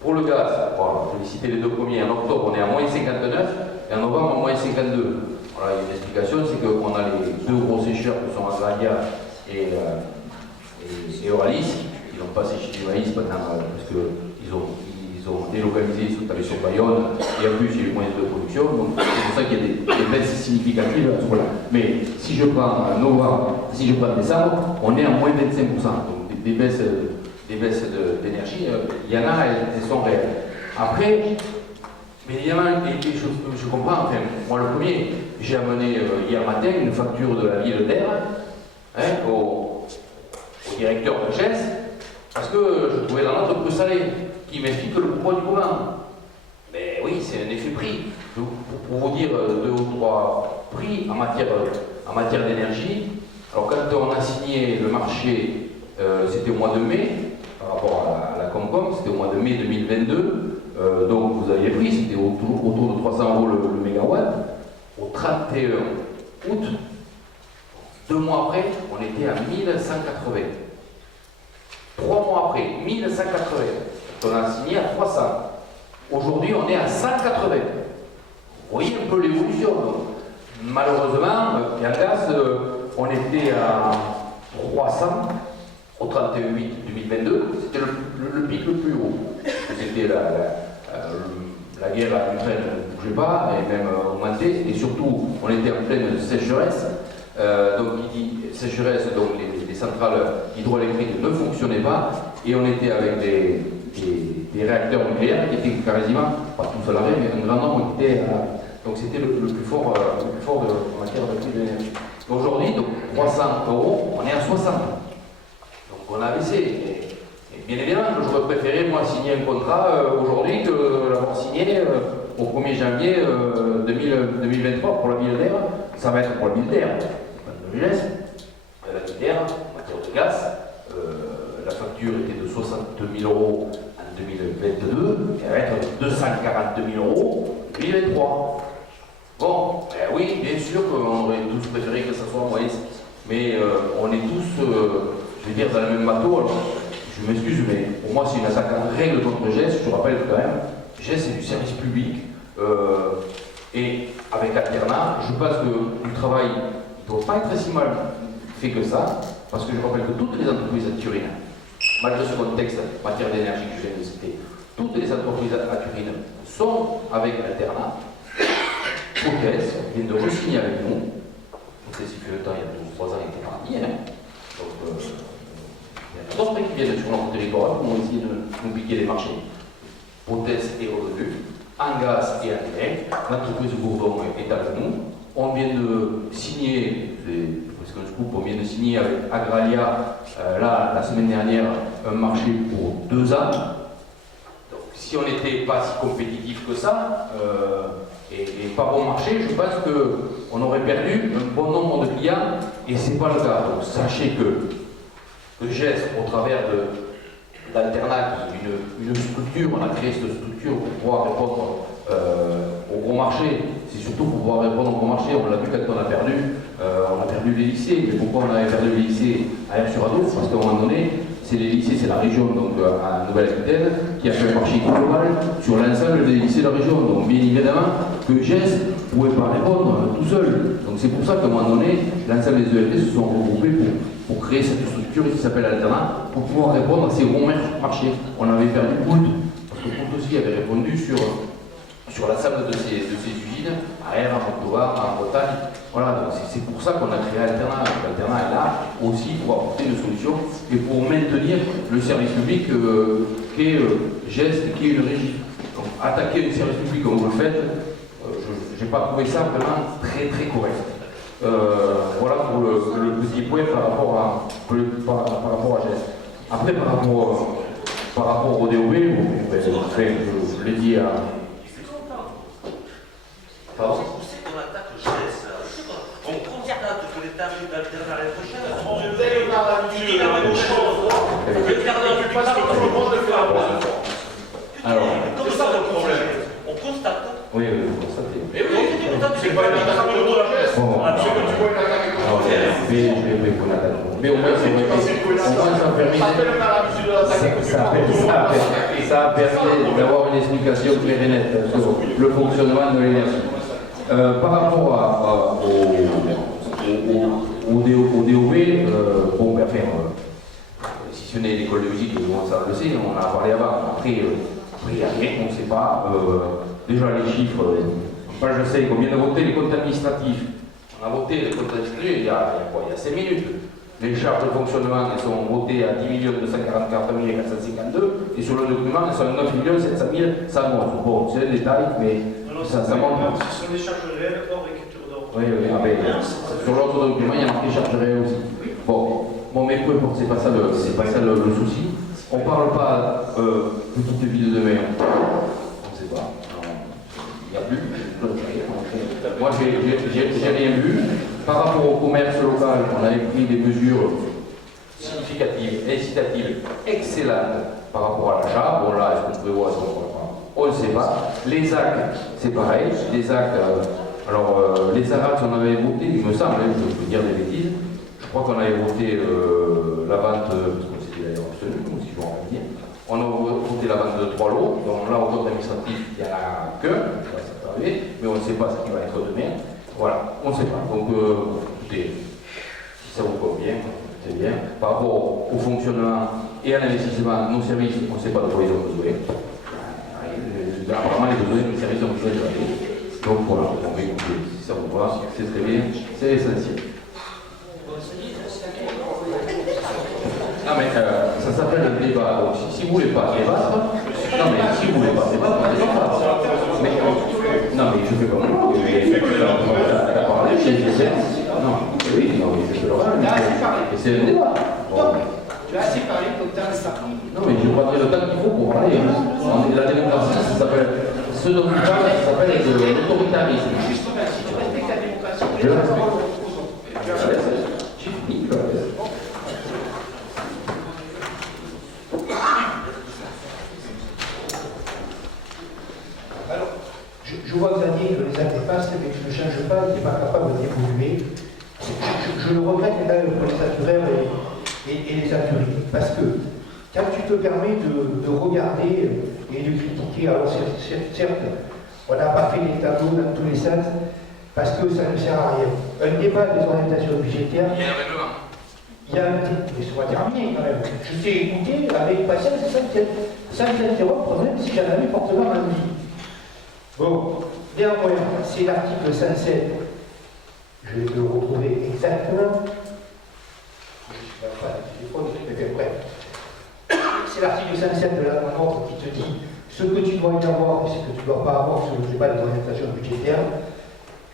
Pour le gaz, voilà, je vais citer les deux premiers, en octobre on est à moins 59 et en novembre moins 52. Voilà, il y a une explication, c'est qu'on a les deux gros sécheurs qui sont Agralia et Euralis, qui n'ont pas séché du maïs maintenant, parce qu'ils ont délocalisé, ils sont allés sur Bayonne, et en plus il y a eu moins de production, donc c'est pour ça qu'il y a des baisses significatives à ce moment-là. Mais si je prends novembre, si je prends décembre, on est à moins 25%, donc des baisses d'énergie, il y en a, elles sont réelles. Après, mais évidemment, je comprends, enfin, moi le premier, j'ai amené hier matin une facture de la ville d'Air au directeur de GES, parce que je trouvais la note peu salée, qui m'explique le pourquoi du comment. Mais oui, c'est un effet prix. Pour vous dire deux ou trois prix en matière d'énergie, alors quand on a signé le marché, c'était au mois de mai, par rapport à la Comcom, c'était au mois de mai 2022, donc vous aviez pris, c'était autour de 300 € le mégawatt. Au 31 août, 2 mois après, on était à 1180. 3 mois après, 1180. On a signé à 300. Aujourd'hui, on est à 180. Vous voyez un peu l'évolution. Malheureusement, en gaz, on était à 300 au 31 août 2022. C'était le pic le plus haut. C'était la guerre à l'Ukraine ne bougeait pas, et même augmenté, et surtout, on était en pleine sécheresse. Donc, il dit sécheresse, donc les centrales hydroélectriques ne fonctionnaient pas, et on était avec des réacteurs nucléaires qui étaient quasiment, pas tous à l'arrêt, mais un grand nombre qui étaient donc c'était le plus fort en matière de prix de l'énergie. Aujourd'hui, donc 300 €, on est à 60. Donc on a baissé. Et bien évidemment, j'aurais préféré moi signer un contrat aujourd'hui que l'avoir signé au 1er janvier 2023 pour la ville d'Air. Ça va être pour la ville d'Air. La ville d'Air, en matière de gaz, la facture était de 60 000 € en 2022, et elle va être de 242 000 € en 2023. Bon, ben oui, bien sûr qu'on aurait tous préféré que ça soit moins, mais on est tous, je vais dire, dans le même bateau. Alors, je m'excuse, mais pour moi, c'est une attaque en règle contre GES. Je rappelle quand même, GES c'est du service public, et avec Alterna, je pense que du travail, il ne doit pas être si mal fait que ça, parce que je rappelle que toutes les entreprises à Turin, malgré ce contexte en matière d'énergie que je viens de citer, toutes les entreprises à Turin sont avec Alterna. OTS vient de re-signer avec nous. OTS, il fait le temps, il y a 2 ou 3 ans, il était parti. Donc, il y a d'autres qui viennent sur notre territoire pour essayer de nous piquer les marchés. OTS est revenu, en gaz et en direct. L'entreprise Bourdon est avec nous. On vient de signer, on vient de signer avec Agralia, la semaine dernière, un marché pour 2 ans. Donc, si on n'était pas si compétitif que ça, et pas bon marché, je pense qu'on aurait perdu un bon nombre de clients, et ce n'est pas le cas. Donc sachez que GES, au travers d'Alterna, qui est une structure, on a créé cette structure pour pouvoir répondre au gros marché. C'est surtout pour pouvoir répondre au gros marché. On l'a vu quand on a perdu les lycées. Mais pourquoi on avait perdu les lycées à Air-sur-Ado? Parce qu'à un moment donné, c'est les lycées, c'est la région, donc à Nouvelle-Aquitaine, qui a fait un marché global sur l'ensemble des lycées de la région. Donc bien évidemment que GES ne pouvait pas répondre tout seul. Donc c'est pour ça qu'à un moment donné, l'ensemble des ELT se sont regroupés pour créer cette structure qui s'appelle Alternat, pour pouvoir répondre à ces gros marchés. On avait perdu Poult, parce que Poult aussi avait répondu sur l'ensemble de ces usines, à Air, à Montauban, en Bretagne. Voilà, donc c'est pour ça qu'on a créé Alternat. Alternat est là aussi pour apporter une solution et pour maintenir le service public qui est GEST, qui est une régie. Donc attaquer le service public comme vous le faites, je n'ai pas trouvé ça vraiment très très correct. Voilà pour le petit point par rapport à GEST. Après, par rapport au DOB, je l'ai dit à... Pardon ? On constate que les tarifs d'Alternat l'année prochaine seront élevés par la nuit. Le gardien du public, c'est tout le monde le fait à moi. Alors, c'est ça le problème. On constate. Oui, vous constatez. Et oui, c'est pas une attaque de la geste. C'est que tu vois une attaque de la geste. Mais au moins, ça a permis d'avoir une explication claire et nette sur le fonctionnement de l'énergie. Par rapport au DOB, bon, ben, enfin, si ce n'est l'école de musique, ça le sait, on en a parlé avant. Après, il n'y a rien, on ne sait pas. Déjà, les chiffres, je sais qu'on vient de voter les comptes administratifs. On a voté les comptes administratifs il y a 5 minutes. Les charges de fonctionnement, elles sont votées à 10 244 452 et sur le document, elles sont à 9 700 111. Bon, c'est un détail, mais ça montre. Ce sont les charges réelles hors écriture d'ordre. Oui, sur l'autre document, il y a marqué charges réelles aussi. Bon, mais peu importe, c'est pas ça le souci. On ne parle pas petite ville de mer. On ne sait pas. Il n'y a plus. Moi, j'ai rien vu. Par rapport au commerce local, on avait pris des mesures significatives, incitatives, excellentes par rapport à l'achat. Bon, là, est-ce qu'on peut voir, on ne sait pas. Les actes, c'est pareil. Les actes, les ARAT, on avait voté, il me semble, je peux dire des bêtises. Je crois qu'on avait voté la vente, parce que c'était d'ailleurs absolu, si je me rappelle bien. On a voté la vente de 3 lots. Donc là, au compte administratif, il n'y en a qu'un, mais on ne sait pas ce qui va être demain. Voilà, on ne sait pas. Donc, écoutez, si ça vous convient, c'est bien. Par rapport au fonctionnement et à l'investissement, nos services, on ne sait pas de quoi ils ont besoin. Apparemment, les besoins de nos services ont besoin de aller. Donc voilà, on va écouter. Si ça vous va, c'est très bien, c'est essentiel. Non mais ça s'appelle un débat. Donc si vous ne voulez pas débattre, non mais si vous ne voulez pas débattre, on ne débat pas. Non mais je fais comme moi. T'as parlé, je sais. Non, oui, non, mais je fais le rôle. C'est un débat. Tu as assez parlé pour le temps ça. Non mais je prendrai le temps qu'il faut pour parler. La démocratie, ça s'appelle. Ce dont on parle, ça s'appelle l'autoritarisme. Justement, si tu respectes la démocratie, je la respecte. Alors, je vois Xavier que les années passent, mais je ne change pas, il n'est pas capable d'évoluer. Je le regrette même pour les satureurs et les saturés. Parce que quand tu te permets de regarder et de critiquer, alors certes, on n'a pas fait des tableaux dans tous les sens, parce que ça ne sert à rien. Un débat des orientations budgétaires. Il y a un règlement. Il y a un mais ça va terminer quand même. Je t'ai écouté avec patience sans t'interrompre, même si j'en avais fortement envie. Bon, néanmoins, c'est l'article 107. Je vais le retrouver exactement. Je ne sais pas, bref. C'est l'article 107 de la norme qui te dit ce que tu dois y avoir et ce que tu ne dois pas avoir sur le débat des orientations budgétaires.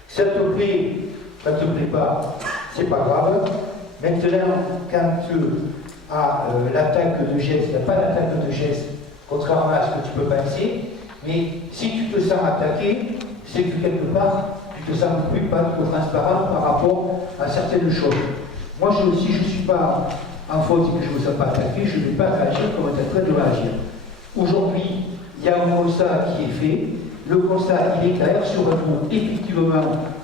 Ça te plaît, ça ne te plaît pas, c'est pas grave. Maintenant, quand à l'attaque de geste, il n'y a pas d'attaque de geste, contrairement à ce que tu peux penser, mais si tu te sens attaqué, c'est que quelque part, tu te sens plus pas trop transparent par rapport à certaines choses. Moi, si je ne suis pas en faute et que je ne me sens pas attaqué, je ne vais pas réagir comme on est en train de réagir. Aujourd'hui, il y a un constat qui est fait. Le constat, il est clair sur un coup. Effectivement,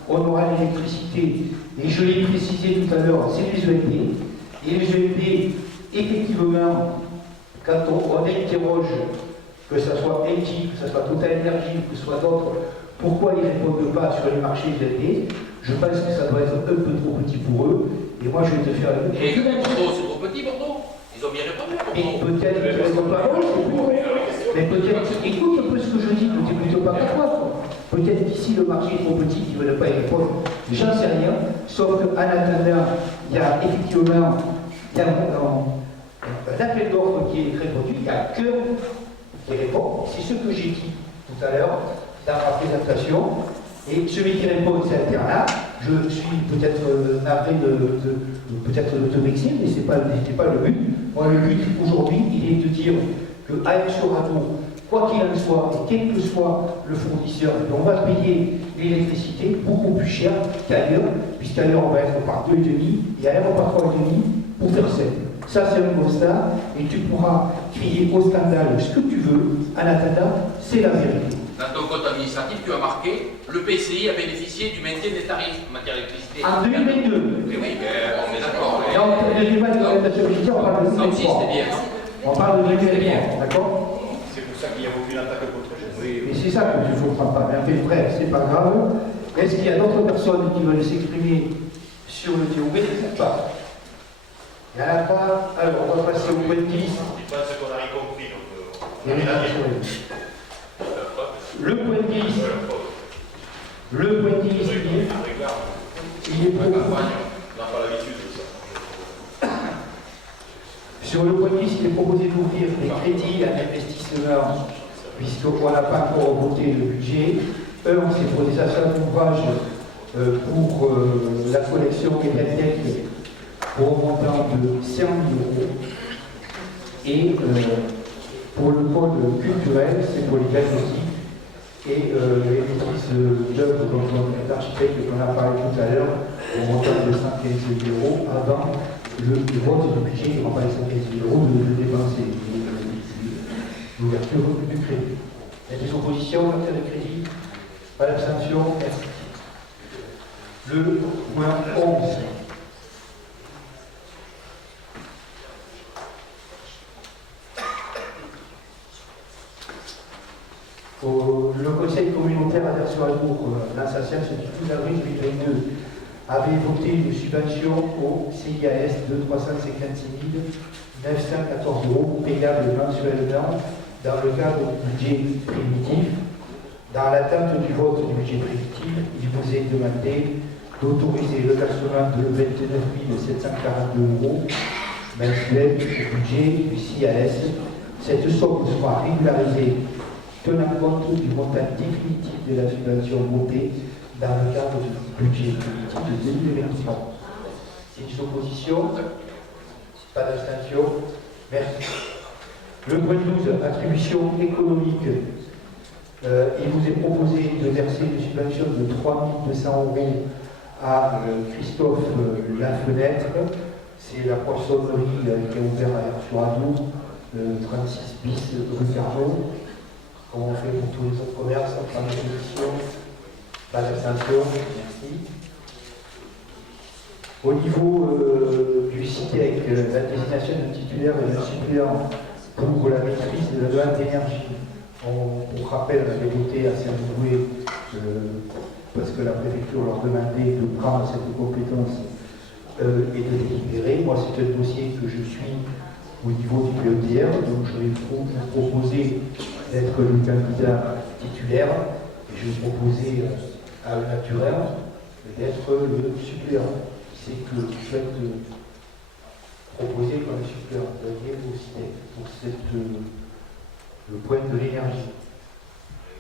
on aura l'électricité, et je l'ai précisé tout à l'heure, c'est les ELP. Et les ELP, effectivement, quand on interroge, que ce soit Engie, que ce soit Total Energy, que ce soit d'autres, pourquoi ils ne répondent pas sur les marchés ELP, Je pense que ça doit être un peu trop petit pour eux. Et moi, je vais te faire une... Et Bordeaux, c'est trop petit, Bordeaux. Ils ont bien répondu à Et Bordeaux. peut-être qu'ils ne répondent pas, mais peut-être, écoute un peu ce que je dis, ne t'écoute pas qu'à toi. Peut-être qu'ici le marché est trop petit, qu'ils ne veulent pas y répondre. J'en sais rien, sauf qu'en attendant, il y a effectivement un appel d'offres qui est répondu, il n'y a que qui répond. C'est ce que j'ai dit tout à l'heure dans ma présentation. Et celui qui répond, c'est Alternat. Je suis peut-être navré peut-être de te vexer, mais ce n'était pas le but. Moi, le but aujourd'hui, il est de dire qu'à Sorato, quoi qu'il en soit, et quel que soit le fournisseur, on va payer l'électricité beaucoup plus cher qu'ailleurs, puisqu'ailleurs on va être par 2,5 et ailleurs par 3,5 pour faire 7. Ça, c'est un constat, et tu pourras crier au scandale ce que tu veux. En attendant, c'est la vérité. Dans ton compte administratif, tu as marqué le PCI a bénéficié du maintien des tarifs en matière d'électricité. En 2022. Oui, mais on est d'accord. Donc, le débat de l'orientation budgétaire, on parle de 2023. Ça aussi, c'était bien. On parle de 2023, d'accord? C'est pour ça qu'il n'y a aucune attaque contre Jésus. Et c'est ça que je ne comprends pas. Mais en fait, bref, c'est pas grave. Est-ce qu'il y a d'autres personnes qui veulent s'exprimer sur le TOB? Pas. Il n'y en a pas. Alors, on va passer au point de 10. Je pense qu'on a rien compris. Il y a une question. Le point de 10. Le point de 10, il est pour. On n'a pas l'habitude de ça. Sur le point de 10, il est proposé d'ouvrir les crédits à l'investissement, puisqu'on n'a pas encore voté le budget. C'est pour des achats d'ouvrages pour la collection médiathèque pour un montant de 100 000 €. Et pour le pôle culturel, c'est pour les diagnostics. Et les maîtrises d'œuvre dont l'architecte dont on a parlé tout à l'heure, au montant de 115 000 € avant le vote du budget, il ne prend pas les 115 000 € de dépenser, l'ouverture du crédit. Il y a des oppositions en matière de crédit, pas d'abstention, merci. Le point 11. Le Conseil communautaire d'Ader-sur-Adour, dans sa séance du 12 avril 2022, avait voté une subvention au CIAS de 356 914 € payables mensuellement dans le cadre du budget primitif. Dans l'attente du vote du budget primitif, il vous est demandé d'autoriser le versement de 29 742 € mensuels au budget du CIAS. Cette somme sera régularisée tenant compte du montant définitif de la subvention votée dans le cadre du budget primitif de 2023. C'est une opposition? Pas d'abstention? Merci. Le point 12, attribution économique. Il vous est proposé de verser une subvention de 3 200 € à Christophe Lafenêtre. C'est la poissonnerie qui a ouvert à Ader-sur-Adour, 36 bis rue Carnot. Comme on fait pour tous les autres commerces, en fin de position, pas d'abstention, merci. Au niveau du CITEC, la désignation d'un titulaire et d'un suppléant pour la maîtrise de la demande d'énergie. Pour rappel, on avait voté à Saint-Doué parce que la préfecture leur demandait de prendre cette compétence et de délibérer. Moi, c'est un dossier que je suis au niveau du PEDR, donc je vais vous proposer d'être le candidat titulaire et je vais proposer à un naturel d'être le suppléant. C'est que vous faites proposer comme suppléant, c'est-à-dire aussi pour le point de l'énergie.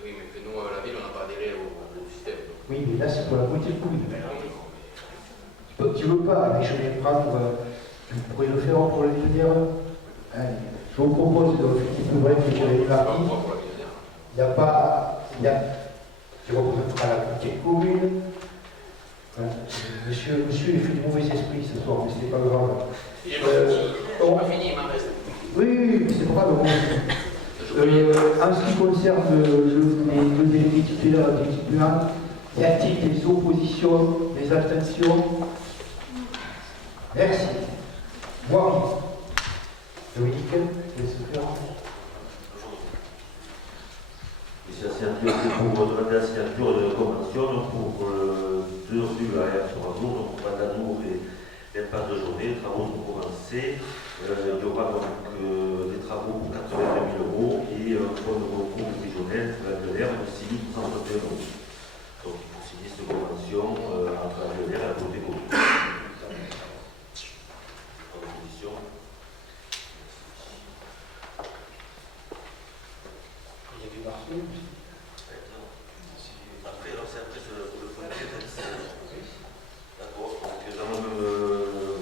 Oui, mais que nous, à la ville, on n'a pas adhéré au système. Oui, mais là, c'est pour la politique commune. Tu veux pas, mais je vais prendre, vous pourrez le faire pour les lumières. Je vous propose de petit peu bref que j'ai parti. Il n'y a pas. Tu représentera la politique commune. Monsieur, il fait du mauvais esprit ce soir, mais c'est pas grave. On va finir, il m'en reste. Oui, c'est pas grave. En ce qui concerne le délégué titulaire et les titulaires, y a-t-il des oppositions, des abstentions? Merci. Voirie. Dominique, laisse faire. C'est pour demander la signature de convention pour heures dues à Air sur Amour, donc Guadadour et l'impasse de journée. Les travaux sont commencés. Il y aura donc des travaux pour 82 000 euros et un fonds de recours prévisionnel pour l'Air de 6 131 euros. Donc il faut signer cette convention entre l'Air et la communauté commune. Après, alors c'est après le point de vue. D'accord, donc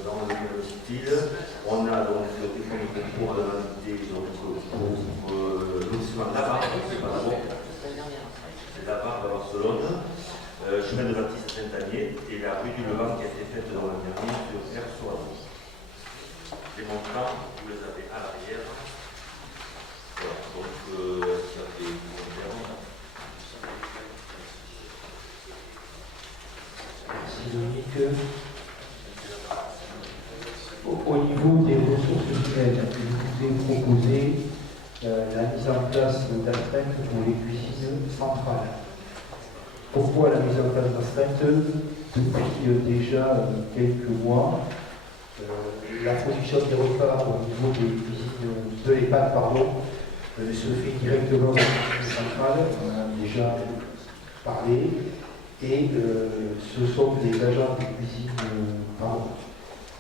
dans le même style, on a donc des fonds de concours à l'unité pour lotissement de la barre, c'est pas d'abord. C'est la barre à Barcelone, chemin de Baptiste Saint-Agné et la rue du Levant qui a été faite dans le dernier sur Air-sur-Adour. Les montants, vous les avez à l'arrière. Voilà, donc ça fait Merci Dominique. Au niveau des ressources humaines, je vous ai proposé la mise en place d'astreintes pour les cuisines centrales. Pourquoi la mise en place d'astreintes? Depuis déjà quelques mois, la production des repas au niveau des cuisines de l'EHPAD, se fait directement dans la cuisine centrale, on en a déjà parlé, et ce sont des agents de cuisine,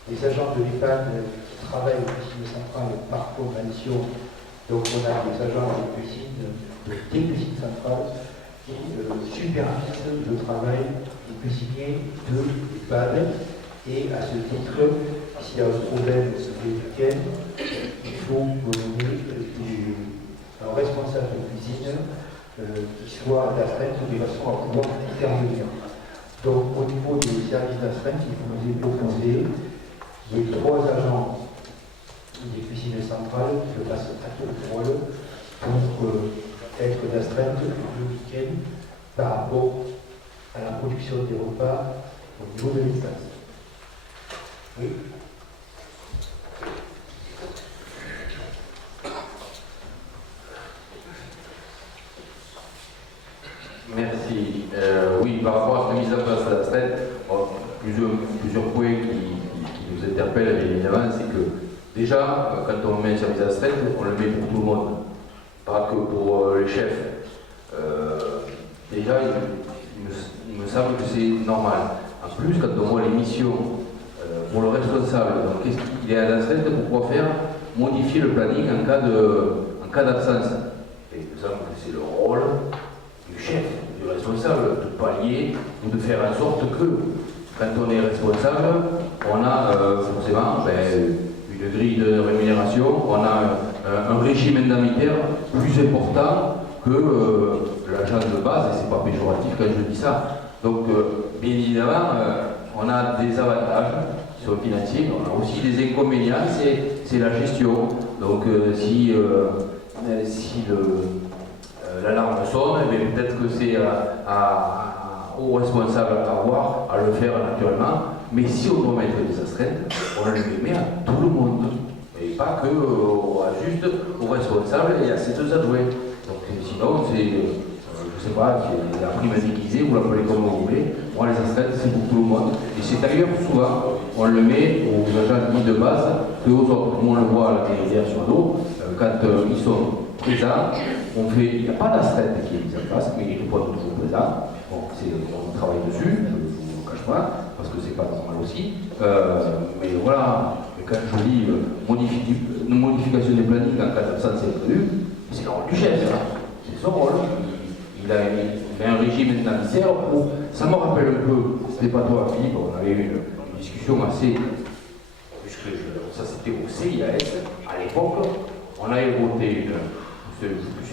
des agents de l'EHPAD qui travaillent aux cuisines centrales par convention. Donc on a des agents de cuisine des cuisines centrales qui supervisent le travail des cuisiniers de l'EHPAD. Et à ce titre, s'il y a un problème le week-end, il faut nommer un responsable de cuisine qui soit d'astreinte de façon à pouvoir intervenir. Donc au niveau des services d'astreinte, il vous est proposé les 3 agents des cuisines centrales qui passent à tout le rôle pour être d'astreinte le week-end par rapport à la production des repas au niveau de l'espace. Oui. Merci. Oui, par rapport à cette mise en place de la retraite, plusieurs points qui nous interpellent, bien évidemment, c'est que déjà, quand on met un service à la retraite, on le met pour tout le monde, pas que pour les chefs. Déjà, il me semble que c'est normal. En plus, quand on voit les missions pour le responsable, donc qu'est-ce qu'il est à la retraite pour pouvoir faire modifier le planning en cas d'absence. Et il me semble que c'est le rôle du chef, du responsable, de pallier ou de faire en sorte que, quand on est responsable, on a forcément une grille de rémunération, on a un régime indemnitaire plus important que l'agent de base, et c'est pas péjoratif quand je dis ça. Donc, bien évidemment, on a des avantages qui sont financiers, on a aussi des inconvénients, c'est la gestion. Donc, si l'alarme sonne, peut-être que c'est au responsable à voir, à le faire naturellement. Mais si on doit mettre des astreintes, on les met à tout le monde. Et pas que juste au responsable et à ses 2 adjoints. Donc sinon, c'est, je sais pas, c'est la prime déguisée, vous l'appelez comme vous voulez. Moi, les astreintes, c'est pour tout le monde. Et c'est d'ailleurs souvent, on le met aux agents de base que aux autres. Comme on le voit à la télé sur l'eau, quand ils sont présents, il n'y a pas d'astreinte qui est mise en place, mais ils répondent toujours présents. Bon, on travaille dessus, je ne vous le cache pas, parce que c'est pas normal aussi. Mais voilà, quand je lis modification des plannings en cas d'absence imprévue, c'est le rôle du chef, c'est son rôle. Il a un régime indemnitaire où ça me rappelle un peu, c'était pas toi Philippe, on avait eu une discussion assez, puisque ça c'était au CIAS, à l'époque, on avait voté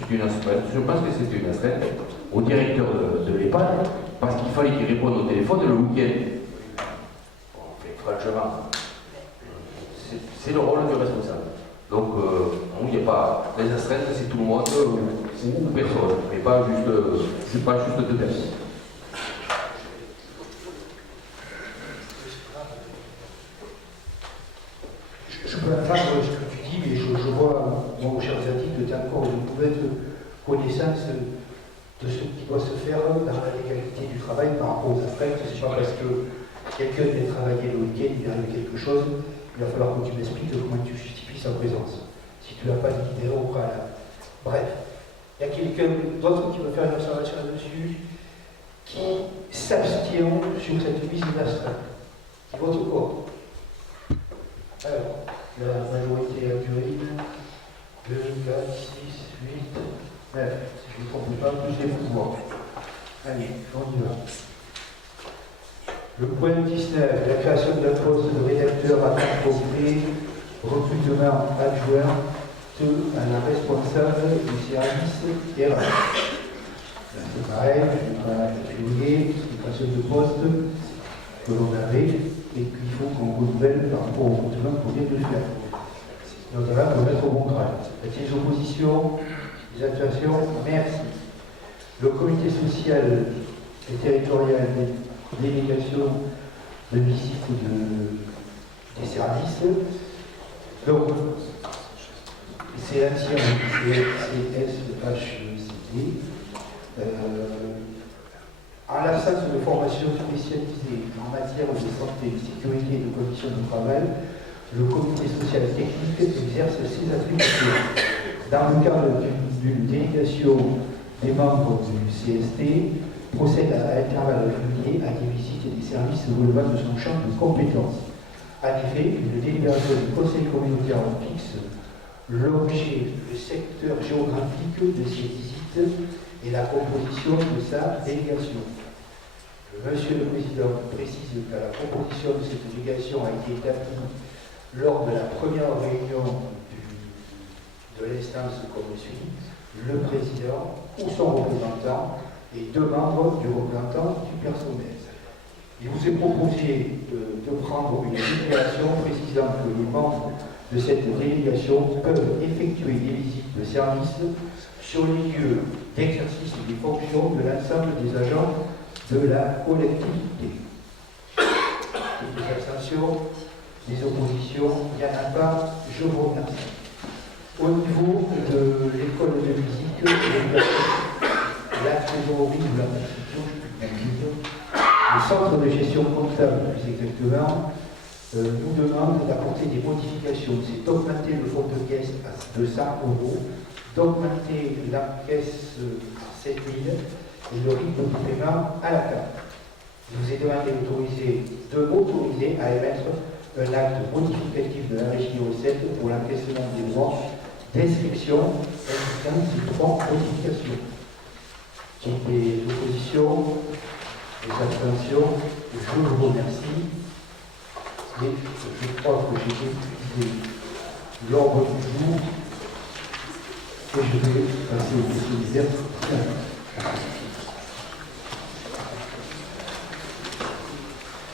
une astreinte, je pense que c'était une astreinte, au directeur de l'EHPAD, parce qu'il fallait qu'il réponde au téléphone le week-end. Bon, franchement, c'est le rôle du responsable. Donc, il n'y a pas les astreintes, c'est tout le monde ou personne, mais pas juste 2 personnes. Je peux entendre ce que tu dis, mais je vois, moi, mon cher Zadig, que tu as encore une nouvelle connaissance de ce qui doit se faire dans la légalité du travail par rapport aux aspects. C'est pas parce que quelqu'un vient travailler le week-end, il arrive quelque chose, il va falloir que tu m'expliques comment tu justifies sa présence. Si tu n'as pas d'idée au préalable. Bref, il y a quelqu'un d'autre qui veut faire une observation là-dessus, qui s'abstient sur cette mise d'astreinte, qui vote contre. Alors, la majorité actuelle, 2, 4, 6, 8, 9, si je ne me trompe pas, plus les pouvoirs. Allez, on y va. Le point 19, la création d'un poste de rédacteur à temps complet, recrutement adjoint à la responsable du service RH. C'est pareil, je vais pas publier, c'est une création de poste que l'on avait et qu'il faut qu'on renouvelle par rapport au recrutement qu'on vient de faire. Notamment pour mettre au bon grade. Y a-t-il des oppositions, des actuations? Merci. Le comité social et territorial des délégations de visite des services. Donc, c'est l'ancien CSHCT. En l'absence de formation spécialisée en matière de santé, de sécurité et de conditions de travail, le comité social et technique exerce ses attributions. Dans le cadre d'une délégation des membres du CST, procède à intervalles réguliers à des visites des services relevant de son champ de compétences. En effet, une délibération du Conseil communautaire fixe l'objet, le secteur géographique de ces visites et la composition de sa délégation. Monsieur le Président précise que la composition de cette délégation a été établie lors de la première réunion de l'instance comme suit, le Président ou son représentant et 2 membres du représentant du personnel. Il vous est proposé de prendre une délibération précisant que les membres de cette délégation peuvent effectuer des visites de service sur les lieux d'exercice des fonctions de l'ensemble des agents de la collectivité. Des abstentions, des oppositions, il n'y en a pas, je vous remercie. Au niveau de l'école de musique, la trésorerie ou la constitution, le centre de gestion comptable, plus exactement, nous demande d'apporter des modifications. C'est d'augmenter le fonds de caisse à 200 €, d'augmenter la caisse à 7 000 et le rythme de paiement à la carte. Je vous ai demandé de m'autoriser à émettre un acte modificatif de la régie des recettes pour l'encaissement des droits d'inscription indiquant ces 3 modifications. J'ai des oppositions, des abstentions, je vous remercie. Et je crois que j'ai épuisé l'ordre du jour et je vais passer aux questions diverses.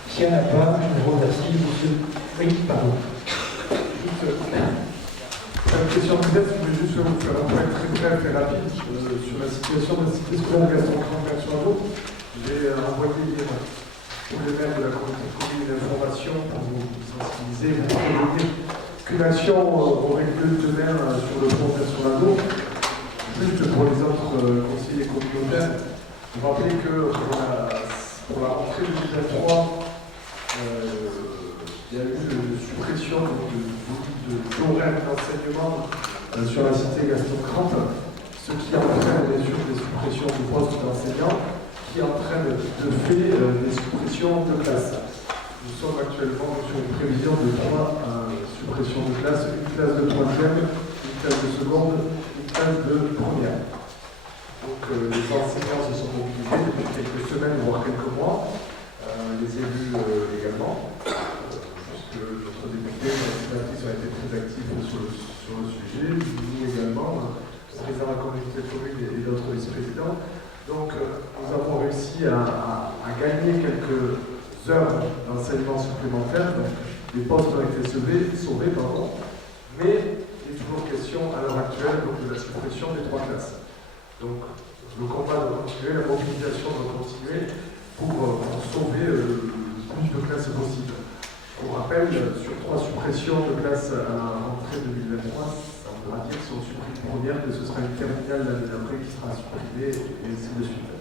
S'il n'y en a pas, je vous remercie, monsieur. Oui, pardon. La question peut-être, je voulais juste vous faire un point très bref et rapide sur la situation de la cité scolaire Gaston Crans sur l'eau. J'ai envoyé pour les maires de la communauté de communes une information pour vous sensibiliser, vous prévenir qu'une action aurait lieu demain sur le pont sur l'eau. Juste pour les autres conseillers communautaires, vous rappelez que pour la rentrée 2023, il y a eu une suppression d'horaires d'enseignement sur la cité Gaston Crans, ce qui entraîne bien sûr des suppressions de postes d'enseignants, qui entraîne de fait des suppressions de classes. Nous sommes actuellement sur une prévision de 3 suppressions de classes, une classe de 3e, une classe de seconde, une classe de première. Donc les enseignants se sont mobilisés depuis quelques semaines, voire quelques mois, les élus également, puisque notre député, notre sénatrice ont été très actifs sur le sujet, nous également, le président de la communauté de communes et d'autres vice-présidents. Donc nous avons réussi à gagner quelques heures d'enseignement supplémentaires, donc les postes ont été sauvés, mais il est toujours question à l'heure actuelle donc, de la suppression des 3 classes. Donc le combat doit continuer, la mobilisation doit continuer pour sauver le plus de classes possible. Pour rappel, sur 3 suppressions de classes à la rentrée 2023, ça en on va dire que si on supprime une première, que ce sera une terminale l'année d'après qui sera supprimée, et ainsi de suite.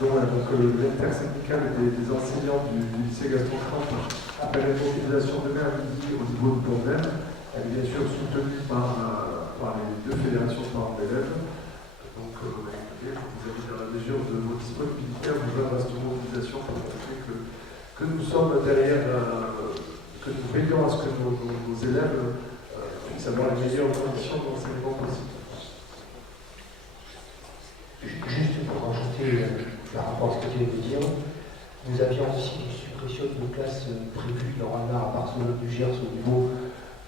Donc voilà, l'intersyndicale des enseignants du lycée Gaston Camp appelle une mobilisation demain à midi au niveau du pont même. Elle est bien sûr soutenue par les deux fédérations de parents d'élèves. Donc, écoutez, vous avez dans la mesure de vos disponibilités à vous joindre à cette mobilisation pour montrer que nous sommes derrière, que nous veillons à ce que nos élèves puissent avoir les meilleures conditions d'enseignement possible. Juste pour rajouter par rapport à ce que tu viens de dire, nous avions aussi une suppression de classes prévues normalement à Barcelone du Gers au niveau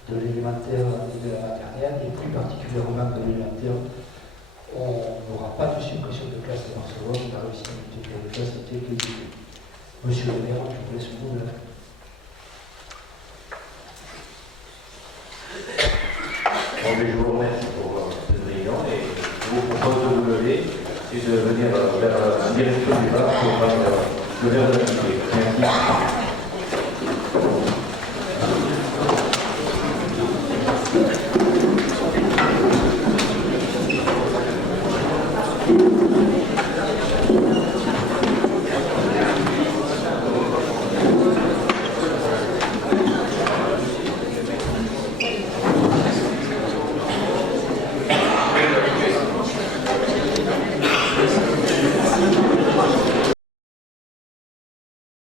de l'élémentaire et de la maternelle, et plus particulièrement de l'élémentaire. On n'aura pas de suppression de classe à Barcelone, on a réussi à multiplier les classes avec les lycées. Monsieur le maire, je vous laisse le mot là. Bon, mais je vous remercie pour cette réunion et je vous propose de vous lever et de venir vers la direction du bar pour faire le verre de la cité. Merci.